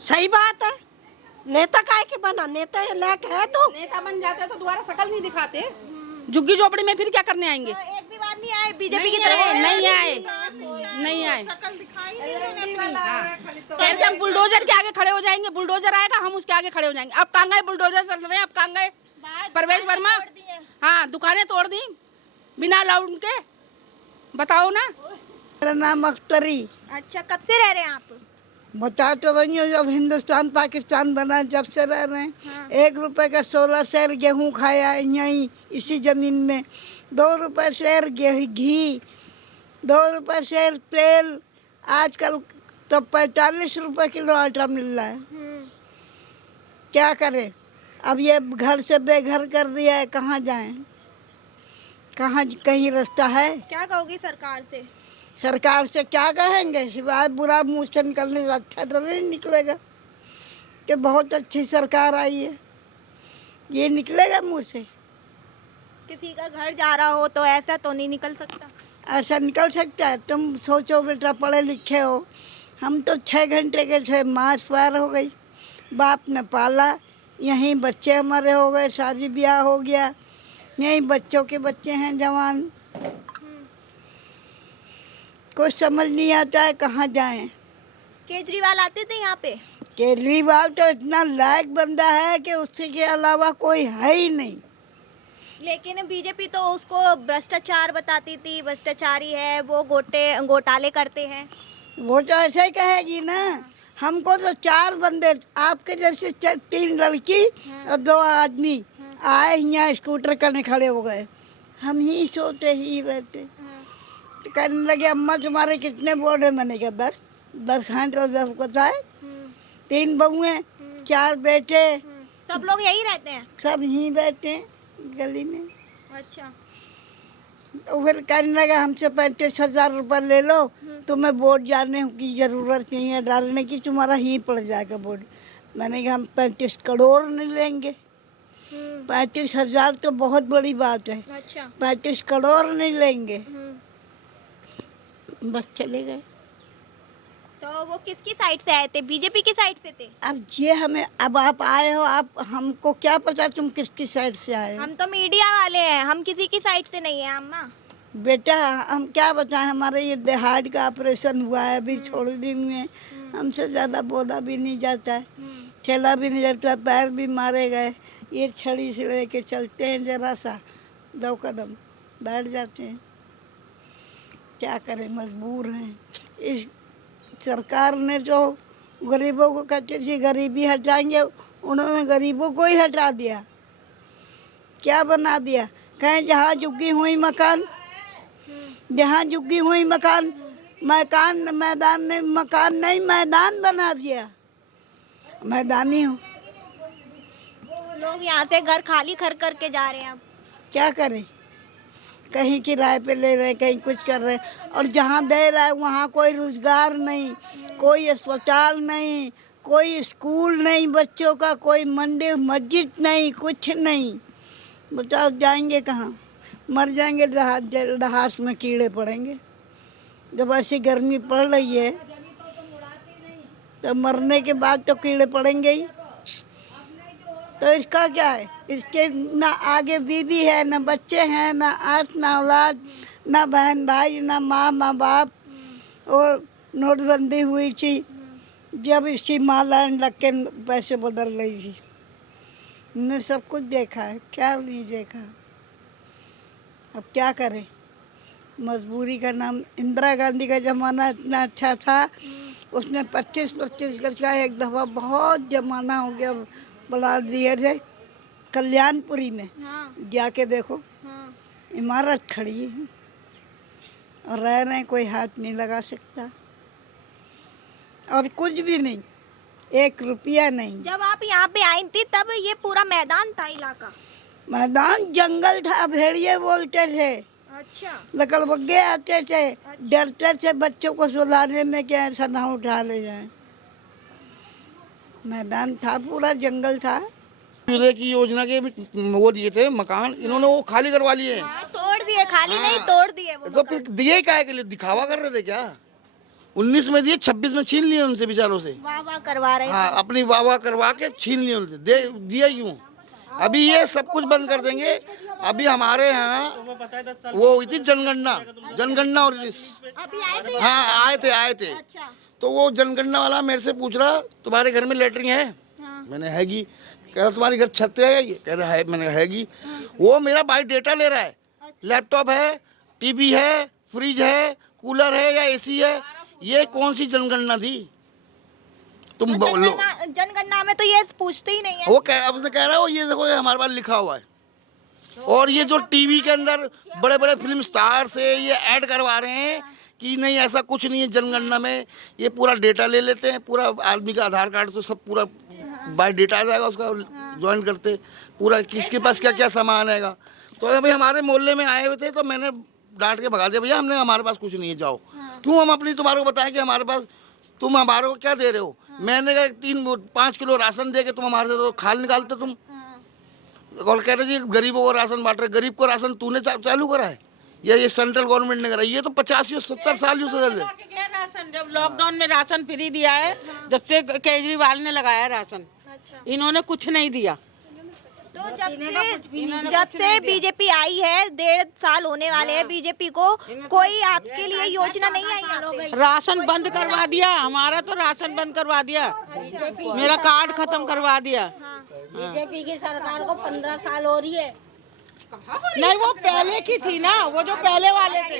सही बात है। नेता काहे के बना? नेता लायक है तो नेता बन जाते तो दोबारा शकल नहीं दिखाते। झुग्गी झोपड़ी में फिर क्या करने आएंगे? एक भी बार नहीं आए बीजेपी की तरफ? नहीं आए। कहते हम बुलडोजर के आगे खड़े हो जाएंगे, बुलडोजर आएगा हम उसके आगे खड़े हो जाएंगे। अब कहाँ गए बुलडोजर चल रहे हैं? अब कहाँ गए परवेश वर्मा? हाँ, दुकानें तोड़ दी बिना लाउड के, बताओ ना। मेरा नाम अख्तरी। अच्छा, कब से रह रहे हैं आप? बता तो रही हूँ, जब हिंदुस्तान पाकिस्तान बना जब से रह रहे हैं। हाँ। 1 रुपए का 16 शेर गेहूँ खाया यहीं इसी जमीन में। 2 रुपए शेर घी, 2 रुपए शेर तेल। आजकल तो 45 रुपए किलो आटा मिल रहा है। क्या करें? अब ये घर से बेघर कर दिया है, कहाँ जाएं? कहाँ कहीं रास्ता है? क्या कहोगी सरकार से? सरकार से क्या कहेंगे, सिवाय बुरा मुँह से निकलने से अच्छा तो नहीं निकलेगा कि बहुत अच्छी सरकार आई है। ये निकलेगा मुँह से? किसी का घर जा रहा हो तो ऐसा तो नहीं निकल सकता। ऐसा निकल सकता है? तुम सोचो बेटा, पढ़े लिखे हो, हम तो 6 घंटे के 6 मास पार हो गई। बाप ने पाला, यहीं बच्चे हमारे हो गए, शादी ब्याह हो गया, यहीं बच्चों के बच्चे हैं जवान। कुछ समझ नहीं आता है कहाँ जाएं। केजरीवाल आते थे यहाँ पे? केजरीवाल तो इतना लायक बंदा है कि उससे के अलावा कोई है ही नहीं। लेकिन बीजेपी तो उसको भ्रष्टाचार बताती थी, भ्रष्टाचारी है वो, घोटाले करते हैं। वो तो ऐसे ही कहेगी ना। हमको तो 4 बंदे, आपके जैसे 3 लड़की और 2 आदमी आए यहाँ स्कूटर करने खड़े हो गए। हम ही सोते ही रहते। तो कहने लगे अम्मा तुम्हारे कितने वोट है? मैंने कहा 10 हैं तो 10 को था। 3 बहुएं, 4 बेटे। सब लोग यही रहते हैं? सब यहीं बैठे हैं गली में। अच्छा। तो फिर कहने लगा हमसे 35,000 रुपये ले लो, तुम्हें वोट जाने की ज़रूरत नहीं है डालने की, तुम्हारा ही पड़ जाएगा वोट। मैंने कहा हम 35 करोड़ नहीं लेंगे। 35,000 तो बहुत बड़ी बात है। अच्छा। 35 करोड़ नहीं लेंगे। बस चले गए। तो वो किसकी साइड से आए थे? बीजेपी की साइड से थे? अब ये हमें, अब आप आए हो, आप हमको क्या पता तुम किसकी साइड से आए हो? हम तो मीडिया वाले हैं, हम किसी की साइड से नहीं है अम्मा। बेटा हम क्या बताएं, हमारे ये हार्ट का ऑपरेशन हुआ है अभी थोड़े दिन में। हमसे ज़्यादा बोला भी नहीं जाता है, चला भी नहीं जाता, पैर भी मारे गए। ये छड़ी से लेके चलते हैं, जरा सा 2 कदम बैठ जाते हैं। क्या करें, मजबूर हैं। इस सरकार ने जो गरीबों को कहते थे गरीबी हटाएंगे, उन्होंने गरीबों को ही हटा दिया। क्या बना दिया, कहें जहाँ झुग्गी हुई मकान, जहाँ झुग्गी हुई मकान, मैदान ने मकान नहीं मैदान बना दिया। मैदानी हूँ। लोग यहाँ से घर खाली करके जा रहे हैं। अब क्या करें, कहीं किराए पे ले रहे हैं, कहीं कुछ कर रहे हैं, और जहाँ दे रहा है वहाँ कोई रोजगार नहीं, कोई अस्पताल नहीं, कोई स्कूल नहीं बच्चों का, कोई मंदिर मस्जिद नहीं, कुछ नहीं। बताओ जाएंगे कहाँ, मर जाएंगे, दहास में कीड़े पड़ेंगे। जब ऐसी गर्मी पड़ रही है तो मरने के बाद तो कीड़े पड़ेंगे ही। तो इसका क्या है, इसके ना आगे बीवी है, ना बच्चे हैं, ना आस, ना औलाद, ना बहन भाई, ना माँ बाप। और नोटबंदी हुई थी जब इसकी माँ लाइन रख के पैसे बदल रही थी, हमने सब कुछ देखा है, क्या नहीं देखा। अब क्या करें, मजबूरी का नाम। इंदिरा गांधी का ज़माना इतना अच्छा था, उसने 25-25 गज का एक दफ़ा, बहुत ज़माना हो गया, बना दिए थे। कल्याणपुरी में जाके देखो, इमारत खड़ी है और रह रहे, कोई हाथ नहीं लगा सकता, और कुछ भी नहीं, 1 रुपया नहीं। जब आप यहाँ पे आई थी तब ये पूरा मैदान था, इलाका मैदान जंगल था, भेड़िए बोलते थे। अच्छा। लकड़बग्गे आते थे, डरते थे बच्चों को सुलाने में कि ऐसा ना उठा ले जाए। मैदान था, पूरा जंगल था। सूर्य की योजना के वो दिए थे मकान, इन्होंने वो खाली करवा लिए। तोड़ दिए, खाली नहीं तोड़ दिए वो। तो फिर दिए क्या के लिए, दिखावा कर रहे थे क्या? 19 में दिए, 26 में छीन लिए उनसे बेचारों से। वाह करवा रहे। हाँ, अपनी वाह करवा के छीन लिए उनसे, दिया यूं। अभी ये सब कुछ बंद कर देंगे। अभी हमारे यहाँ वो हुई थी जनगणना और अभी आए थे। हाँ आए थे। अच्छा। तो वो जनगणना वाला मेरे से पूछ रहा, तुम्हारे घर में लेटरिन है? मैंने हैगी। कह रहा तुम्हारे घर छत है? ये कह रहा है। मैंने हैगी। वो मेरा बाई डेटा ले रहा है। लैपटॉप है, टीवी है, फ्रिज है, कूलर है या एसी है। ये कौन सी जनगणना थी? तुम बोलो। जनगणना में तो ये पूछते ही नहीं है। वो अब से कह रहा है, ये देखो ये हमारे पास लिखा हुआ है। और ये जो टीवी के अंदर बड़े बड़े फिल्म स्टार से ये ऐड करवा रहे हैं कि नहीं ऐसा कुछ नहीं है जनगणना में, ये पूरा डेटा ले लेते हैं, पूरा आदमी का आधार कार्ड तो सब पूरा बाय डेटा आ जाएगा, उसका ज्वाइन करते पूरा किसके पास क्या क्या सामान आएगा। तो अभी हमारे मोहल्ले में आए हुए थे तो मैंने डांट के भगा दिया, भैया हमने हमारे पास कुछ नहीं है, जाओ। क्यों हम अपनी तुम्हारे को बताएं कि हमारे पास, तुम हमारे को क्या दे रहे हो? मैंने कहा 3-5 किलो राशन दे के तुम हमारे से तो खाल निकालते तुम। और कहते जी गरीबों को राशन बांट रहे। गरीब को राशन तूने चालू करा है या ये सेंट्रल गवर्नमेंट ने करा? ये तो 50-70 साल यूज है। राशन जब लॉकडाउन में राशन फ्री दिया है, जब से केजरीवाल ने लगाया राशन, इन्होंने कुछ नहीं दिया। तो जब से बीजेपी आई है, 1.5 साल होने वाले हैं बीजेपी को, कोई आपके लिए योजना नहीं आई है? राशन बंद करवा दिया, हमारा तो राशन बंद करवा दिया, मेरा कार्ड खत्म करवा दिया। बीजेपी की सरकार को 15 साल हो रही है। नहीं, वो पहले की थी ना, वो जो पहले वाले थे।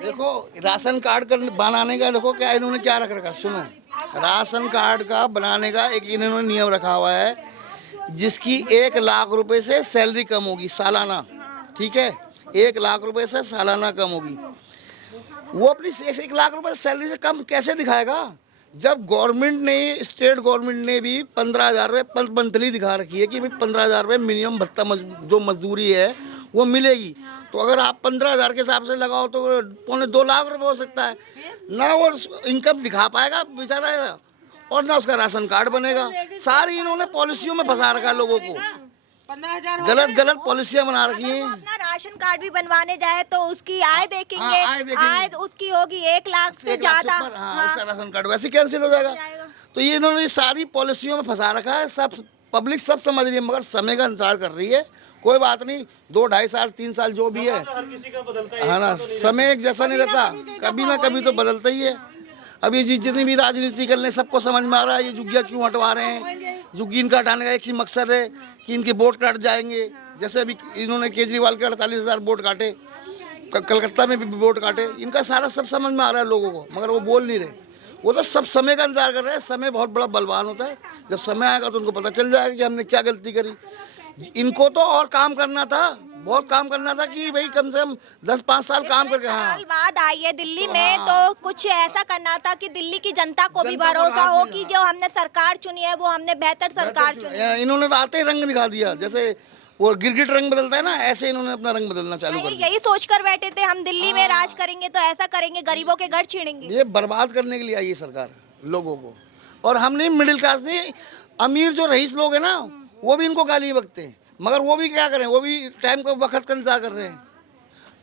देखो राशन कार्ड बनाने का देखो क्या इन्होंने क्या रखा। सुनो, राशन कार्ड का बनाने का एक इन्होंने नियम रखा हुआ है, जिसकी 1 लाख रुपए से सैलरी कम होगी सालाना, ठीक है? 1 लाख रुपए से सालाना कम होगी। वो अपनी 1 लाख रुपए सैलरी से कम कैसे दिखाएगा, जब गवर्नमेंट ने, स्टेट गवर्नमेंट ने भी 15,000 रुपये मंथली दिखा रखी है कि भाई 15,000 रुपये मिनिमम भत्ता जो मजदूरी है वो मिलेगी। तो अगर आप 15,000 के हिसाब से लगाओ तो 2.25 लाख रुपये हो सकता है ना। वो इनकम दिखा पाएगा बेचारा, और ना उसका राशन कार्ड बनेगा। सारी इन्होंने पॉलिसियों में फंसा रखा है लोगों को, गलत पॉलिसियां बना रखी हैं। अपना राशन कार्ड भी बनवाने जाए तो उसकी आय देखेंगे, आय उसकी होगी 1 लाख से ज्यादा। उसका राशन कार्ड वैसे कैंसिल हो जाएगा। तो ये इन्होंने सारी पॉलिसियों में फंसा रखा है। सब पब्लिक सब समझ रही है, मगर समय का इंतजार कर रही है कोई बात नहीं, 2 ढाई साल 3 साल जो भी है, हर किसी का बदलता है, है ना, समय एक जैसा नहीं रहता, कभी ना कभी तो बदलता ही है। अब ये जितनी भी राजनीति कर लें सबको समझ में आ रहा है ये झुग्गियाँ क्यों हटवा रहे हैं। झुग्गी इनका हटाने का एक ही मकसद है कि इनके वोट कट जाएंगे। जैसे अभी इन्होंने केजरीवाल के 48,000 वोट काटे, कलकत्ता में भी वोट काटे, इनका सारा सब समझ में आ रहा है लोगों को, मगर वो बोल नहीं रहे। वो तो सब समय का इंतजार कर रहे हैं। समय बहुत बड़ा बलवान होता है, जब समय आएगा तो उनको पता चल जाएगा कि हमने क्या गलती करी। इनको तो और काम करना था, बहुत काम करना था कि भाई कम से कम 10-5 साल काम करके। हाँ, साल बाद आई है दिल्ली में, तो कुछ ऐसा करना था कि दिल्ली की जनता को भी भरोसा हो कि जो हमने सरकार चुनी है वो हमने बेहतर सरकार चुनी है। इन्होंने तो आते ही रंग दिखा दिया, जैसे वो गिरगिट रंग बदलता है ना, ऐसे इन्होंने अपना रंग बदलना चालू कर दिया। यही सोच कर बैठे थे हम दिल्ली में राज करेंगे तो ऐसा करेंगे, गरीबों के घर छीनेंगे। ये बर्बाद करने के लिए आई है सरकार लोगों को। और हमने मिडिल क्लास नहीं, अमीर जो रईस लोग हैं ना, वो भी इनको गाली बकते हैं, मगर वो भी क्या करें, वो भी टाइम को वक्त का इंतजार कर रहे हैं।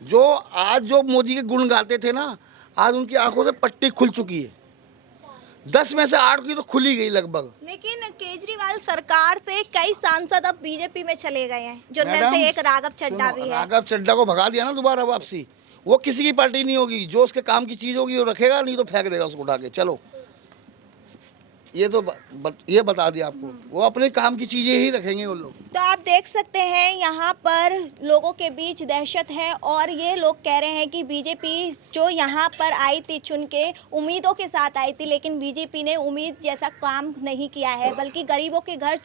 जो आज जो मोदी के गुण गाते थे ना, आज उनकी आंखों से पट्टी खुल चुकी है। 10 में से 8 की तो खुली गई लगभग। लेकिन केजरीवाल सरकार से कई सांसद अब बीजेपी में चले गए हैं, जिनमें से एक राघव चड्ढा भी है। राघव चड्ढा को भगा दिया ना दोबारा वापसी। वो किसी की पार्टी नहीं होगी, जो उसके काम की चीज होगी वो रखेगा, नहीं तो फेंक देगा उसको उठा के। चलो, ये तो ये बता दिया आपको, वो अपने काम की चीजें ही रखेंगे वो लोग। तो आप देख सकते हैं यहाँ पर लोगों के बीच दहशत है, और ये लोग कह रहे हैं कि बीजेपी जो यहाँ पर आई थी चुन के उम्मीदों के साथ आई थी, लेकिन बीजेपी ने उम्मीद जैसा काम नहीं किया है, बल्कि गरीबों के घर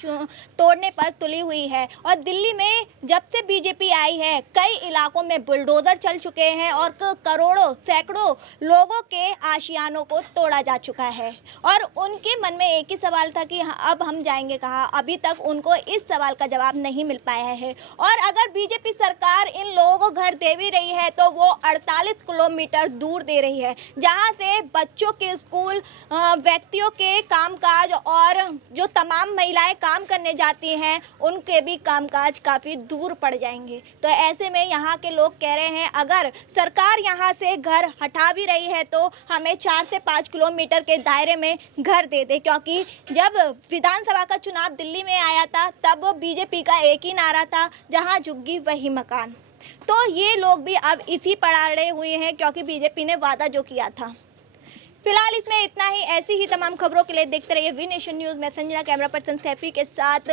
तोड़ने पर तुली हुई है। और दिल्ली में जब से बीजेपी आई है कई इलाकों में बुलडोजर चल चुके हैं और करोड़ों सैकड़ों लोगों के आशियानों को तोड़ा जा चुका है। और उनके मन में एक ही सवाल था कि अब हम जाएंगे कहाँ। अभी तक उनको इस सवाल का जवाब नहीं मिल पाया है। और अगर बीजेपी सरकार इन लोगों को घर दे भी रही है तो वो 48 किलोमीटर दूर दे रही है, जहाँ से बच्चों के स्कूल, व्यक्तियों के कामकाज और जो तमाम महिलाएं काम करने जाती हैं उनके भी कामकाज काफ़ी दूर पड़ जाएंगे। तो ऐसे में यहाँ के लोग कह रहे हैं अगर सरकार यहाँ से घर हटा भी रही है तो हमें 4 से 5 किलोमीटर के दायरे में घर दे दे, क्योंकि जब विधानसभा का चुनाव दिल्ली में आया था तब बीजेपी का एक ही नारा था, जहां झुग्गी वही मकान। तो ये लोग भी अब इसी पर अड़े हुए हैं, क्योंकि बीजेपी ने वादा जो किया था। फिलहाल इसमें इतना ही। ऐसी ही तमाम खबरों के लिए देखते रहिए वी नेशन न्यूज़। मैं संजना, कैमरा पर्सन सैफी के साथ।